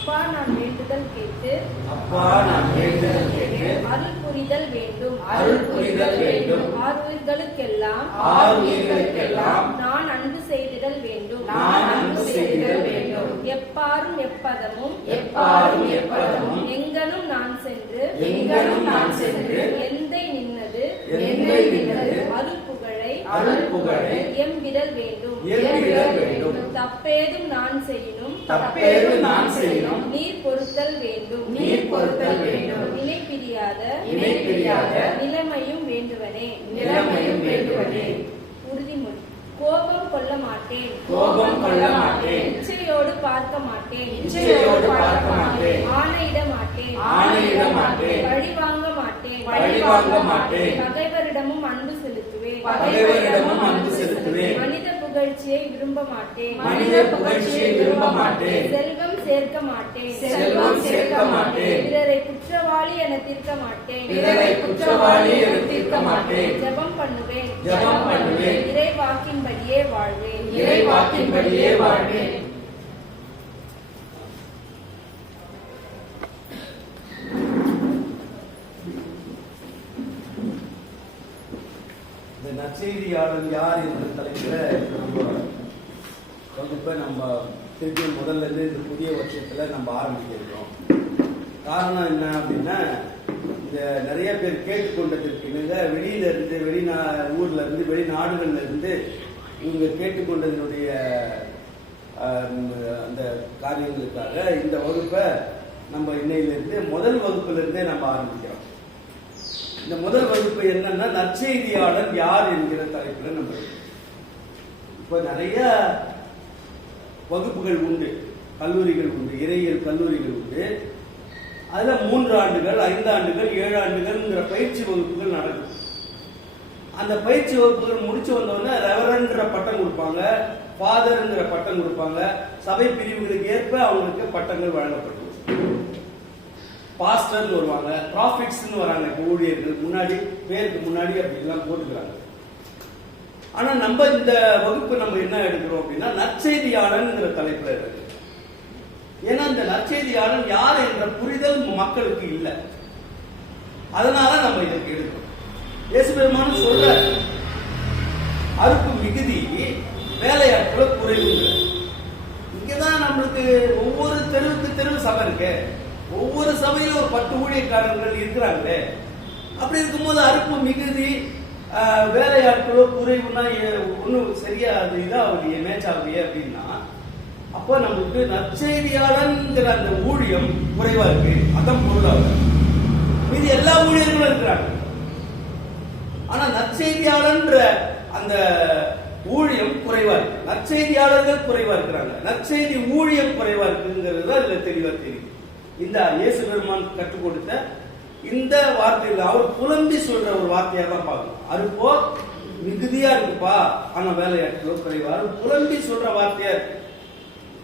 அப்பா நான் வேண்டுதல் கேட்டு அருள் புரிதல் வேண்டும். ஆறுயிர்களுக்கெல்லாம் நான் அன்பு செய்திடல் வேண்டும். எப்பாரும் எப்பதமும் எங்கனும் நான் சென்று எந்தை நின்னது அருள் புகழை எம்பிடல் வேண்டும். தப்பேதும் நான் செய்யினும் நீர் பொறுத்தல் வேண்டும். இணைப்பிரியாத நிலைமையும் வேண்டுவனே. உறுதிமொழி. கோபம் கொள்ள மாட்டேன். இச்சையோடு பார்க்க மாட்டேன். ஆணையிட மாட்டேன். பழி வாங்க மாட்டேன். பகைவரிடமும் அன்பு செலுத்துவேன். மனித புகழ்ச்சியை விரும்ப மாட்டேன். செல்வம் சேர்க்க மாட்டேன். பிறரை குற்றவாளி என தீர்க்க மாட்டேன். ஜெபம் பண்ணுவேன். இறைவாக்கின்படியே வாழ்வேன். இந்த நற்செய்தியாளர் யார் என்ற தலைப்பில் நம்ம திருப்பி முதல்ல இருந்து இந்த புதிய வருஷத்துல நம்ம ஆரம்பிக்கிறோம். காரணம் என்ன அப்படின்னா, இந்த நிறைய பேர் கேட்டுக்கொண்டதற்கு வெளியில இருந்து ஊர்ல இருந்து வெளிநாடுகள்ல இருந்து இவங்க கேட்டுக்கொண்டதனுடைய அந்த காரியங்களுக்காக இந்த வகுப்பை நம்ம இன்னையிலிருந்து முதல் வகுப்புல இருந்தே நம்ம ஆரம்பிக்கிறோம். இந்த முதல் வகுப்பு என்னன்னா, நற்செய்தியாளர் யார் என்கிற தலைப்புல நம்ம இப்ப நிறைய வகுப்புகள் உண்டு, கல்லூரிகள் உண்டு, இறையியல் கல்லூரிகள் உண்டு. அதுல 3 ஆண்டுகள், 5 ஆண்டுகள், 7 ஆண்டுகள்ங்கிற பயிற்சி வகுப்புகள் நடக்கும். அந்த பயிற்சி வகுப்புகள் முடிச்சு வந்தோடனே ரெவரண்ட்ற பட்டம் கொடுப்பாங்க, ஃபாதர்ங்கிற பட்டம் கொடுப்பாங்க. சபை பிரிவுகளுக்கு ஏற்ப அவங்களுக்கு பட்டங்கள் வழங்கப்படும். பாஸ்டர்னு வருவாங்க, ப்ராஃபிட்ஸ்னு வராங்க. ஊழியர்கள் முன்னாடி பேருக்கு முன்னாடி அப்படி எல்லாம் போட்டுக்கிறாங்க. ஆனா நம்ம இந்த வகுப்பு நம்ம என்ன எடுக்கிறோம் அப்படின்னா, நற்செய்தியாளன்ங்கிற தலைப்புல இருக்கு. ஏன்னா இந்த நற்செய்தியாளன் யார் என்ற புரிதல் மக்களுக்கு இல்லை. அதனால நம்ம இதற்கு எடுக்கிறோம். இயேசு பெருமான் சொல்ற அறுப்பு மிகுதி, வேலையாட்கள் குறைவுங்க. இங்கதான் நம்மளுக்கு ஒவ்வொரு தெருவு சபை இருக்கு. ஒவ்வொரு சபையில ஒரு 10 ஊழியக்காரர்கள் இருக்கிறாங்களே. அப்படி இருக்கும்போது அறுப்பு மிகுதி, வேலையாட்களோ குறைவுனா ஒன்னும் சரியா அது இதாகலையே, மேட்ச் ஆகலையே அப்படின்னா, அப்ப நம்மளுக்கு நற்செய்தியாளன்கிற அந்த ஊழியம் குறைவா இருக்கு. அதான் பொருளாதார மீது எல்லா ஊழியர்களும் இருக்கிறாங்க. ஆனா நற்செய்தியாளன்ற அந்த ஊழியம் குறைவா இருக்கு. நற்செய்தியாளர்கள் குறைவா இருக்கிறாங்க. நற்செய்தி ஊழியம் குறைவா இருக்குங்கிறது தான் இதுல தெளிவா தெரியும். இந்த இயேசு பெருமான் கற்றுக் கொடுத்த இந்த வார்த்தையில் அவர் புலம்பி சொல்ற ஒரு வார்த்தையா தான் பார்க்கணும். அறுப்போ மிகுதியா இருக்குப்பா, ஆனா வேலையாட்களோ குறைவா. புலம்பி சொல்ற வார்த்தையா இருக்கு.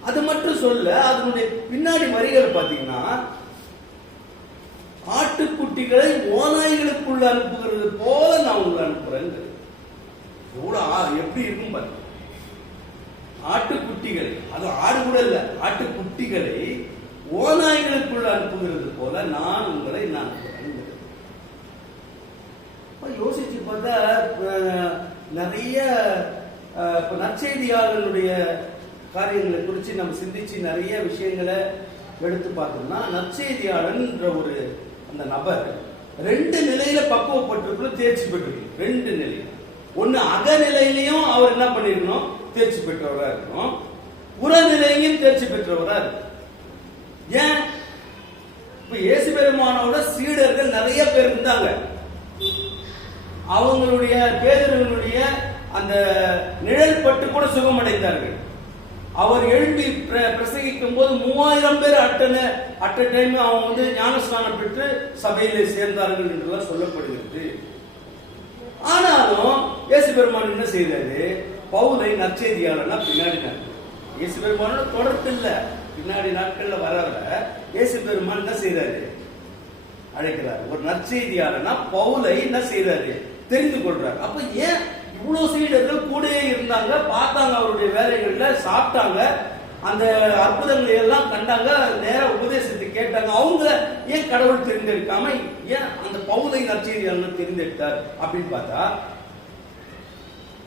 அது மட்டும் சொல்ல, அதனுடைய பின்னாடி வரிகள் பாத்தீங்கன்னா, ஆட்டுக்குட்டிகளை ஓநாய்களுக்குள்ள அனுப்புகிறது போல நான் உங்களை அனுப்புறேன். எப்படி இருக்கும் பாருங்க. ஆட்டுக்குட்டிகள், அது ஆடு கூட இல்ல, ஆட்டுக்குட்டிகளை ஓநாய்களுக்குள்ள அனுப்புகிறது போல நான் உங்களை அனுப்புறேன். யோசிச்சு பார்த்தா நிறைய நற்செய்தியாளர்களுடைய காரியங்களை குறித்து நம்ம சிந்திச்சு நிறைய விஷயங்களை எடுத்து பார்த்தோம்னா, நற்செய்தியாளன்ற ஒரு அந்த நபர் 2 நிலையில பக்குவப்பட்டிருக்கணும், தேர்ச்சி பெற்றிருக்கணும். 2 நிலை. ஒன்னு அகநிலையிலையும் அவர் என்ன பண்ணிருக்கணும், தேர்ச்சி பெற்றவரா இருக்கணும். புறநிலையிலையும் தேர்ச்சி பெற்றவரா இருக்கணும். ஏன்? இப்ப இயேசு பெருமானோட சீடர்கள் நிறைய பேர் இருந்தாங்க. அவங்களுடைய பேதர்களுடைய அந்த நிழல் பட்டு கூட சுகமடைந்தார்கள். அவர் எழுப்பி பிரசங்கிக்கும் போது 3000 பேர் அட் டைம் அவங்க ஞானஸ்நானம் பெற்று சபையில சேர்ந்தார்கள் என்றுதான் சொல்லப்படுகிறது. ஆனாலும் இயேசு பெருமான் என்ன செய்தாரு, பவுலை நற்செய்தியாளனா பின்னாடி இயேசு பெருமானோட தொடர்பு இல்ல, பின்னாடி நாட்கள்ல வர இயேசு பெருமான் என்ன செய்யறாரு, அழைக்கிறார். ஒரு நற்செய்தியாளனா பவுலை என்ன செய்யறாரு, தெரிந்து கொள்றாரு. அப்ப ஏன் இவ்வளவு சீடர்கள் கூட இருந்தாங்க, பார்த்தாங்க, அவருடைய வேலைகள்ல சாப்பிட்டாங்க. அந்த அற்புதங்களை எல்லாம் கண்டாங்க, நேர உபதேசத்தை கேட்டாங்க. அவங்க ஏன் கடவுள் தெரிந்தெடுக்காம ஏன் அந்த பவுலை நற்செய்தியாளர் தெரிந்தெடுத்தார் அப்படின்னு பார்த்தா,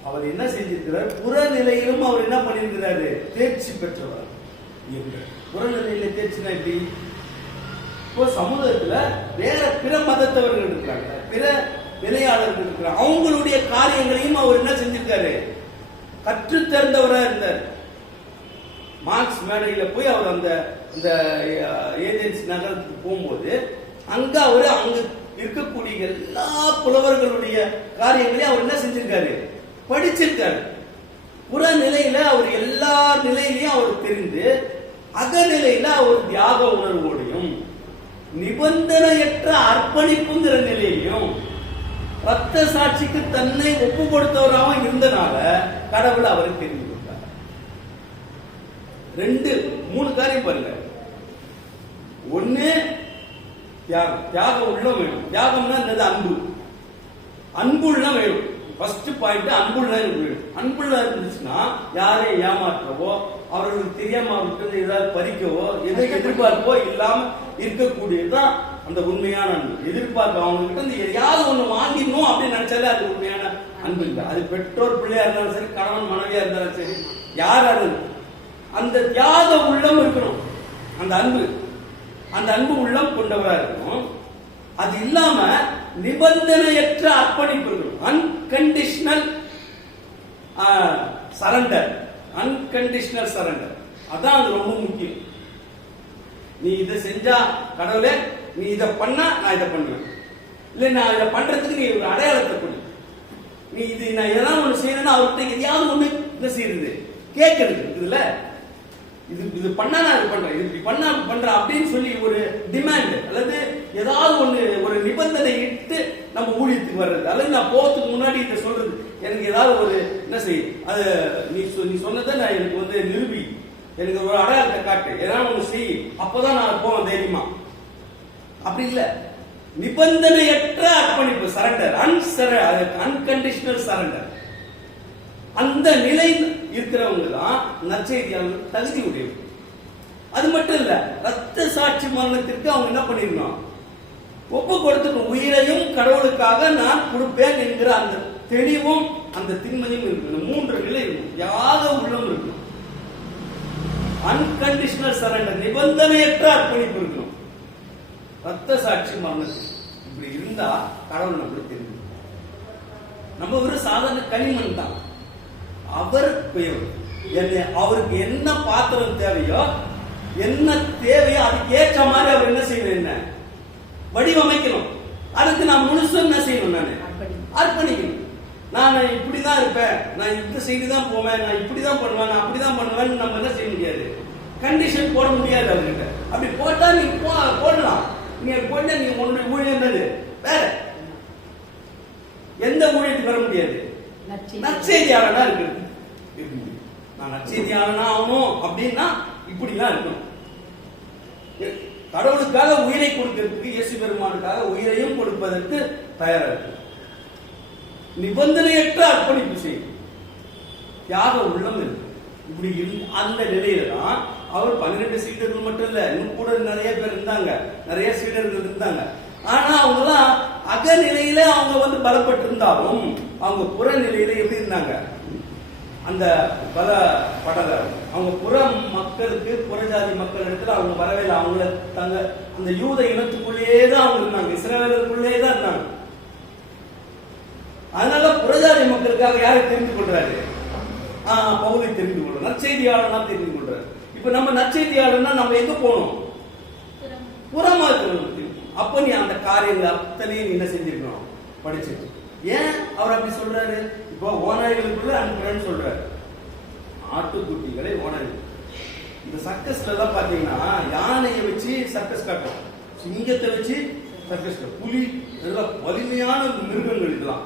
அவர் என்ன செஞ்சிருக்கிறார், புறநிலையிலும் அவர் என்ன பண்ணியிருக்கிறாரு, தேர்ச்சி பெற்றவர். புறநிலையில தேர்ச்சினா எப்படி? இப்போ சமூகத்துல வேற பிற மதத்தவர்கள் இருக்கிறாங்க, பிற நிலையாளர்கள் இருக்கிறாங்க, அவங்களுடைய காரியங்களையும் அவர் என்ன செஞ்சிருக்காரு, கற்று தேர்ந்தவராக இருந்தார். மார்க்ஸ் மேடையில போய் அவர் அந்த ஏதென்ஸ் நகரத்துக்கு போகும்போது அங்க அவரு அங்க இருக்கக்கூடிய எல்லா புலவர்களுடைய காரியங்களையும் அவர் என்ன செஞ்சிருக்காரு, படிச்சிருக்காரு. புற நிலையில அவர் எல்லா நிலையிலையும் அவர் தெரிந்து, அகநிலையில அவர் தியாக உணர்வோடையும் நிபந்தனையற்ற அர்ப்பணிப்புங்கிற நிலையிலையும் ரத்த சாட்சிக்கு தன்னை ஒப்பு கொடுத்தவராகவும் இருந்தனால கடவுள் அவருக்கு தெரிந்து கொடுத்தார். 2-3 காரியம் பாருங்க. ஒண்ணு தியாகம், தியாகம் உள்ள வேணும். தியாகம்னா என்னது, அன்பு. அன்புள்ள வேணும். ஃபர்ஸ்ட் பாயிண்ட் அன்புள்ள வேணும். அன்புள்ள இருந்துச்சுன்னா யாரையும் ஏமாற்றவோ, அவர்களுக்கு தெரியாம அவர்கிட்ட ஏதாவது பறிக்கவோ, எதை எதிர்பார்ப்போ இல்லாம இருக்கக்கூடியதுதான் அந்த உண்மையான அன்பு. எதிர்பார்க்க அவங்க கிட்ட இருந்து எதையாவது ஒண்ணு வாங்கிடணும் அப்படின்னு நினைச்சாலே அது உண்மையான அன்பு இல்லை. அது பெற்றோர் பிள்ளையா இருந்தாலும் சரி, கணவன் மனைவியா இருந்தாலும் சரி, யாரா இருந்தாலும் அந்த தியாக உள்ளம் இருக்கணும். அந்த அன்பு உள்ளம் கொண்டவரா இருக்கணும். அது இல்லாம நிபந்தனையற்ற அர்ப்பணிப்பு இருக்கணும். Unconditional surrender. அன்கண்டிஷனல் சரண்டர் அதான் அது ரொம்ப முக்கியம். நீ இதை செஞ்சா கடவுளே, நீ இதை பண்ணா நான் இதை பண்ணுவேன், இல்ல நான் இதை பண்றதுக்கு நீ ஒரு அடையாளத்தை கொடு, நீ இது நான் ஏதாவது ஒண்ணு செய்யணும்னா அவர்கிட்ட எதையாவது ஒண்ணு என்ன செய்யறது கேட்கறது இருக்குதுல்ல, இது பண்ணா நான் இது பண்றேன், இது இப்படி பண்ணா பண்றேன் அப்படின்னு சொல்லி ஒரு டிமாண்ட் அல்லது ஏதாவது ஒண்ணு ஒரு நிபந்தனை இட்டு நம்ம ஊழியத்துக்கு வர்றது, அல்லது நான் போறதுக்கு முன்னாடி இதை சொல்றது, எனக்கு ஏதாவது ஒரு என்ன செய்ய, அது நீ சொன்னதை நான் எனக்கு நிரூபி, எனக்கு ஒரு அடையாளத்தை காட்டு, ஏதாவது ஒண்ணு செய், அப்பதான் நான் போவேன் தைரியமா. அப்படி இல்ல, நிபந்தனையற்ற அர்ப்பணிப்பு, சரண்டர், அன்கண்டிஷனல் சரண்டர். அந்த நிலை இருக்கிறவங்க தான் நற்செய்தியாளர் தகுதி உடையவர். அது மட்டும் இல்ல, ரத்த சாட்சி மரணத்திற்கு அவங்க என்ன பண்ணிருக்கணும், ஒப்பு கொடுத்துக்கணும். உயிரையும் கடவுளுக்காக நான் கொடுப்பேன் என்கிற அந்த தெளிவும் அந்த திண்மையும் இருக்கணும். 3 நிலை இருக்கும். யாக உள்ளம் இருக்கணும், அன்கண்டிஷனல் சரண்டர், நிபந்தனையற்ற அர்ப்பணிப்பு இருக்கணும், ரத்த சாட்சி மரணத்தில். இப்படி இருந்தா கடவுள் நம்மளுக்கு தெரியும். நம்ம ஒரு சாதாரண களிமண் தான். அவருக்கு என்ன பாத்திரம் தேவையோ, என்ன தேவையோ அதுக்கு ஏற்ற மாதிரி அவர் என்ன செய்யணும், என்ன வடிவமைக்கணும். அதுக்கு நான் முழுசும் என்ன செய்யணும், நான் அர்ப்பணிக்கணும். நான் இப்படிதான் இருப்பேன், நான் இந்த செய்தி தான் போவேன், நான் இப்படிதான் பண்ணுவேன், நான் அப்படிதான் பண்ணுவேன் நம்ம என்ன செய்ய முடியாது, கண்டிஷன் போட முடியாது அவர்கிட்ட. அப்படி போட்டா நீ போடலாம், நீங்க போட்டா நீங்க உன்னுடைய ஊழியம் வேற எந்த ஊழியத்துக்கு வர முடியாது. நற்செய்தியாளனா இருக்கு. நான் நற்செய்தியாளனா ஆகணும் அப்படின்னா இப்படிலாம் இருக்கணும். கடவுளுக்காக உயிரை கொடுக்கிறதுக்கு, இயேசு பெருமானுக்காக உயிரையும் கொடுப்பதற்கு தயாரா இருக்கு. நிபந்தனையற்ற அர்ப்பணிப்பு செய்யும், தியாக உள்ளம் இருக்கு. இப்படி அந்த நிலையில தான் அவர் 12 சீடர்கள் மட்டும் இல்ல, இன்னும் கூட நிறைய பேர் இருந்தாங்க, நிறைய சீடர்கள் இருந்தாங்க. ஆனா அவங்க எல்லாம் அகநிலையில அவங்க பலப்பட்டு இருந்தாலும் அவங்க புற நிலையில எப்படி இருந்தாங்க, அந்த பலப்படல. அவங்க புற மக்களுக்கு, புறஜாதி மக்கள் இடத்துல அவங்க வரவேல, அவங்கள தங்க அந்த யூத இனத்துக்குள்ளேயே தான் அவங்க இருந்தாங்க, இஸ்ரவேலருக்குள்ளேயே தான் இருந்தாங்க. அதனால புறஜாதி மக்களுக்காக யாரை தெரிந்து கொள்றாரு, பவுலை தெரிந்து கொள்றாரு, நற்செய்தியாளனா தெரிந்து கொள்றாரு. இப்ப நம்ம நற்செய்தியாளர்னா நம்ம எங்க போகணும், புறமா இருக்கணும். அப்ப நீ அந்த காரியங்கள் அத்தனையும் என்ன செஞ்சிருக்கணும், படிச்சிருக்க. ஏன் அவர் அப்படி சொல்றாரு, இப்போ ஓநாய்களுக்குள்ள அனுப்புறேன்னு சொல்றாரு. ஆட்டுக்குட்டிகளை ஓநாய்கள். இந்த சர்க்கஸ்ல எல்லாம் பாத்தீங்கன்னா யானையை வச்சு சர்க்கஸ் காட்டும், சிங்கத்தை வச்சு சர்க்கஸ் காட்டும், புலி இதெல்லாம் வலிமையான மிருகங்கள், இதெல்லாம்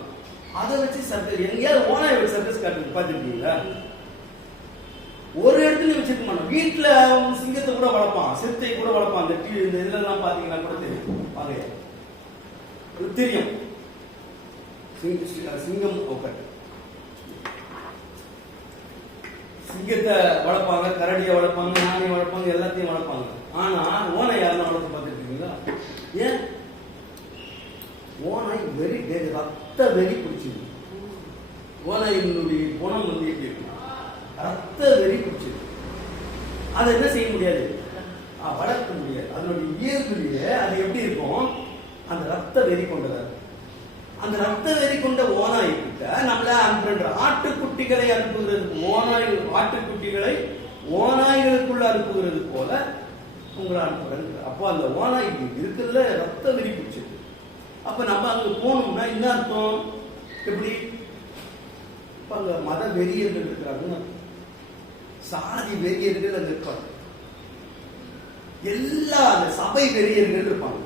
அதை வச்சு சர்க்கஸ். எங்கேயாவது ஓநாயை வச்சு சர்க்கஸ் காட்டு பாத்துருக்கீங்களா? ஒரு இடத்துல வச்சிருக்க மாட்டோம். வீட்டுல சிங்கத்தை கூட வளர்ப்பான், சிறுத்தை கூட வளர்ப்பான். அந்த இதுல எல்லாம் பாத்தீங்கன்னா கூட தெரியும், தெரியும் சிங்கம் சிங்கத்தை வளர்ப்பாங்க, கரடியை வளர்ப்பாங்க, யானையை வளர்ப்பாங்க, எல்லாத்தையும் வளர்ப்பாங்க. ஆனா ஓனை யாரும் வளர்த்து பார்த்துருக்கீங்களா? ஏன்? ஓனை வெறி ரத்த வெறி பிடிச்சிருக்கு. ஓனையினுடைய குணம் வந்து எப்படி இருக்கும்? ரத்த வெறி பிடிச்சிருக்கு. அதை என்ன செய்ய முடியாது, வளர்க்க முடியாது. அதனுடைய இயல்புலயே அது எப்படி இருக்கும்? அந்த ரத்த வெறி கொண்டது. அந்த ரத்த வெறி கொண்ட ஓனாய் கிட்ட நம்மள அனுப்புகின்ற ஆட்டுக்குட்டிகளை அனுப்புகிறது. ஆட்டுக்குட்டிகளை ஓநாய்களுக்குள்ள அனுப்புகிறது போல உங்களை அனுப்புகிறது. அப்போ அந்த ஓனாய் இருக்கிறதுல ரத்த வெறி பிடிச்சிருக்கு. அப்ப நம்ம அங்க போனோம்னா என்ன அர்த்தம்? எப்படி? இப்ப அங்க மத வெறியர்கள் இருக்கிறாங்க, சாதி வெறியர்கள் அங்க இருப்பாங்க, எல்லா அந்த சபை வெறியர்கள் இருப்பாங்க.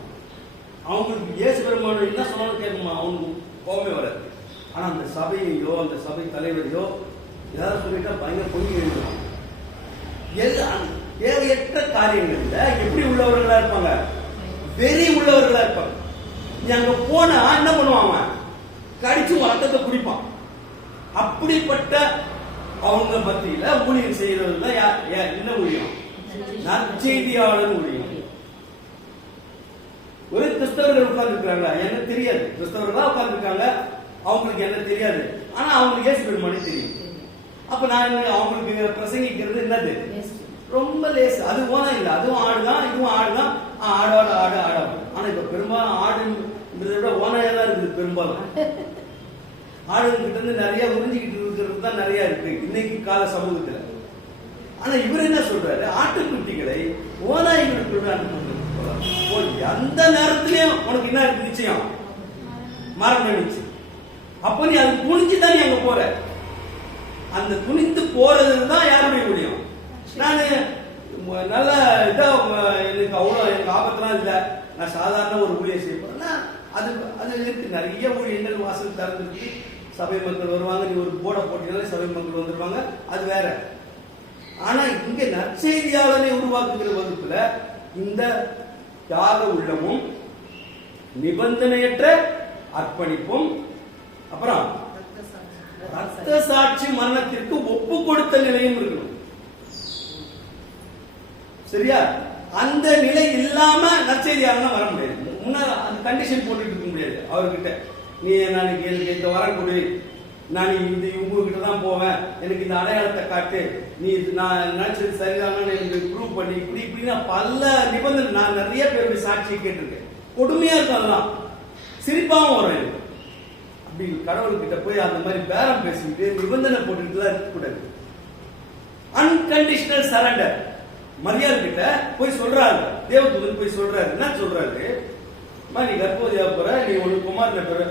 அவங்களுக்கு இயேசு பெருமான் என்ன சொன்னாலும் கேட்குமா? அவங்களுக்கு கோபமே வராது. ஆனா அந்த சபையையோ அந்த சபை தலைவரையோ ஏதாவது சொல்லிட்டா பயங்கர பொங்கி எழுதுவாங்க. எல்லாம் தேவையற்ற காரியங்கள்ல எப்படி உள்ளவர்களா இருப்பாங்க? வெறி உள்ளவர்களா இருப்பாங்க. நீ அங்க போனா என்ன பண்ணுவாங்க? கடிச்சு ரத்தத்தை குடிப்பான். அப்படிப்பட்ட அவங்க மத்தியில ஊழியம் செய்யறது தான் என்ன ஊழியம்? நற்செய்தியாளர் ஊழியம். ஒரு கிறிஸ்தவர்கள் உட்கார்ந்து இருக்காங்க, என்ன தெரியாது. கிறிஸ்தவர்களா உட்கார்ந்து இருக்காங்க, அவங்களுக்கு என்ன தெரியாது. ஆனா அவங்களுக்கு இயேசு பெருமானே தெரியும். அப்ப நான் அவங்களுக்கு பிரசங்கிக்கிறது என்னது? ரொம்ப லேசு. அது போனா இல்ல, அதுவும் ஆடுதான், இதுவும் ஆடுதான். ஆடாடு ஆடு ஆடாது. ஆனா இப்ப பெரும்பாலும் ஆடுன்றதை விட ஓனாயா தான் இருக்குது. பெரும்பாலும் ஆடுகிட்ட இருந்து நிறைய உறிஞ்சிக்கிட்டு இருக்கிறது தான் நிறைய இருக்கு இன்னைக்கு கால சமூகத்துல. ஆனா இவர் என்ன சொல்றாரு? ஆட்டுக்குட்டிகளை ஓநாய்களுக்குள்ள அனுப்புறது. அந்த நேரத்திலயும் உனக்கு என்ன இருக்கு? நிச்சயம் மரணம் நிச்சயம். அப்ப நீ அது துணிஞ்சுதான் நீ அங்க போற. அந்த துணிந்து போறதுதான் யாருடைய முடியும்? நானு நல்ல இதா எனக்கு அவ்வளவு எனக்கு ஆபத்தெல்லாம் இல்ல, நான் சாதாரண ஒரு ஊழியம் செய்ய போறேன்னா அது அது இருக்கு. நிறைய ஊழியர்கள் வாசல் திறந்துருக்கு, சபை மக்கள் வருவாங்க. நீ ஒரு போர்டை போட்டீங்கன்னாலே சபை மக்கள் வந்துருவாங்க, அது வேற. ஆனா இங்க நற்செய்தியாளரை உருவாக்குகிற வகுப்புல இந்த தியாக உள்ளமும் நிபந்தனையற்ற அர்ப்பணிப்பும் அப்புறம் ரத்த சாட்சி மரணத்திற்கு ஒப்பு கொடுத்த நிலையும் இருக்கணும். சரியா? அந்த நிலை இல்லாம நற்செய்தியாளர் வர முடியாது. முன்னாடி அந்த கண்டிஷன் போட்டுட்டு இருக்க முடியாது அவர்கிட்ட. நீ நாளைக்கு எனக்கு இந்த வரம் கொடு, நான் இந்த உங்ககிட்ட தான் போவேன், எனக்கு இந்த அடையாளத்தை காட்டு, நீ நான் நினைச்சது சரிதான எனக்கு ப்ரூவ் பண்ணி, இப்படி இப்படின்னா பல நிபந்தனை. நான் நிறைய பேருடைய சாட்சியை கேட்டிருக்கேன். கொடுமையா இருக்கும். அதெல்லாம் சிரிப்பாவும் வரும் எனக்கு. அப்படி கடவுள்கிட்ட போய் அந்த மாதிரி பேரம் பேசிக்கிட்டு நிபந்தனை போட்டுக்கிட்டுலாம் இருக்கக்கூடாது. Unconditional surrender. மரியாதை கிட்ட போய் சொல்றாரு, தேவதூதன் போய் சொல்றாரு. என்ன சொல்றாரு? நீ கர்ப்பவதியா போற, நீ உனக்கு குமாரனை பெற.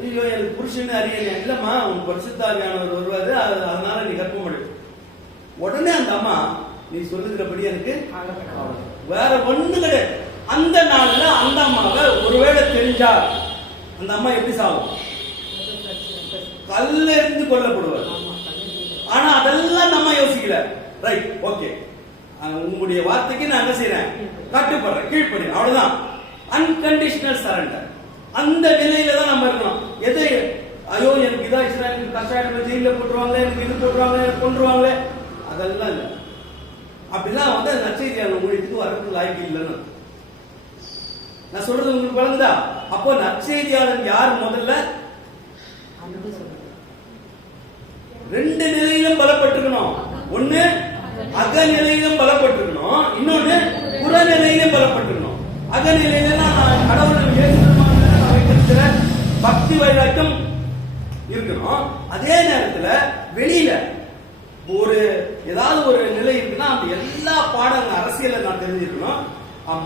ஐயோ எனக்கு புருஷன் அறிய இல்லம்மா, உன் பரிசுத்தாவியானவர் வருவாரு, அதனால நீ கர்ப்பம் அடை. உடனே அந்த அம்மா நீ சொல்லுகிறபடி எனக்கு வேற ஒண்ணு கிடையாது. அந்த நாள்ல அந்த அம்மாவை ஒருவேளை தெரிஞ்சா அந்த அம்மா எப்படி சாகும்? கல்ல இருந்து கொல்லப்படுவார். ஆனா அதெல்லாம் நம்ம யோசிக்கல. ரைட், ஓகே, உங்களுடைய வார்த்தைக்கு நான் என்ன செய்யறேன்? கட்டுப்படுறேன், கீழ்ப்படுறேன், அவ்வளவுதான். Unconditional surrender. அந்த நிலையில தான் நம்ம இருக்கணும். எது ஐயோ எனக்கு இதாச்சுன்னா எனக்கு கஷ்டம், ஜெயில போட்டுருவாங்க, எனக்கு இது போட்டுருவாங்க, எனக்கு கொண்டுருவாங்க, அதெல்லாம் இல்லை. அப்படிலாம் வந்து நற்செய்தியாளர் உங்களுக்கு வரதுக்கு லாய்க்கு இல்லைன்னு நான் சொல்றது உங்களுக்கு வழங்குதா? அப்போ நற்செய்தியாளர் யார்? முதல்ல ரெண்டு நிலையிலும் பலப்பட்டிருக்கணும். ஒண்ணு அகநிலையிலும் பலப்பட்டிருக்கணும், இன்னொன்னு புறநிலையிலும் பலப்பட்டிருக்கணும். அகநிலையில கடவுள் வைத்திருக்கிற பக்தி வைராக்கியம் இருக்கணும். அதே நேரத்துல வெளியில ஒரு ஏதாவது ஒரு நிலை இருக்குன்னா அந்த எல்லா பாடங்கள் அரசியலை நான் தெரிஞ்சிருக்கணும்,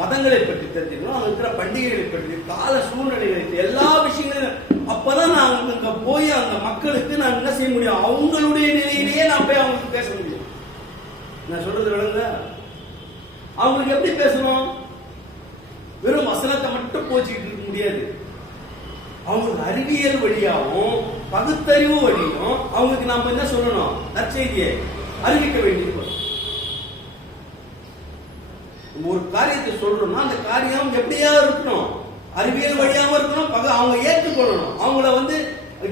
மதங்களை பற்றி தெரிஞ்சுக்கணும், அங்க இருக்கிற பண்டிகைகளை பற்றி, கால சூழ்நிலைகளை, எல்லா விஷயங்களும். அப்பதான் நான் அங்க போய் அந்த மக்களுக்கு நான் என்ன செய்ய முடியும்? அவங்களுடைய நிலையிலேயே நான் போய் அவங்களுக்கு பேச முடியும். நான் சொல்றது விளங்குதா? அவங்களுக்கு எப்படி பேசணும்? வெறும் வசனத்தை மட்டும் போச்சுக்கிட்டு இருக்க முடியாது. அவங்களுக்கு அறிவியல் வழியாகவும் பகுத்தறிவு வழியும் அவங்களுக்கு நாம என்ன சொல்லணும்? நற்செய்தியை அறிவிக்க வேண்டியது. ஒரு காரியத்தை சொல்றோம்னா அந்த காரியம் எப்படியா இருக்கணும்? அறிவியல் வழியாகவும் இருக்கணும், அவங்க ஏற்றுக்கொள்ளணும். அவங்கள வந்து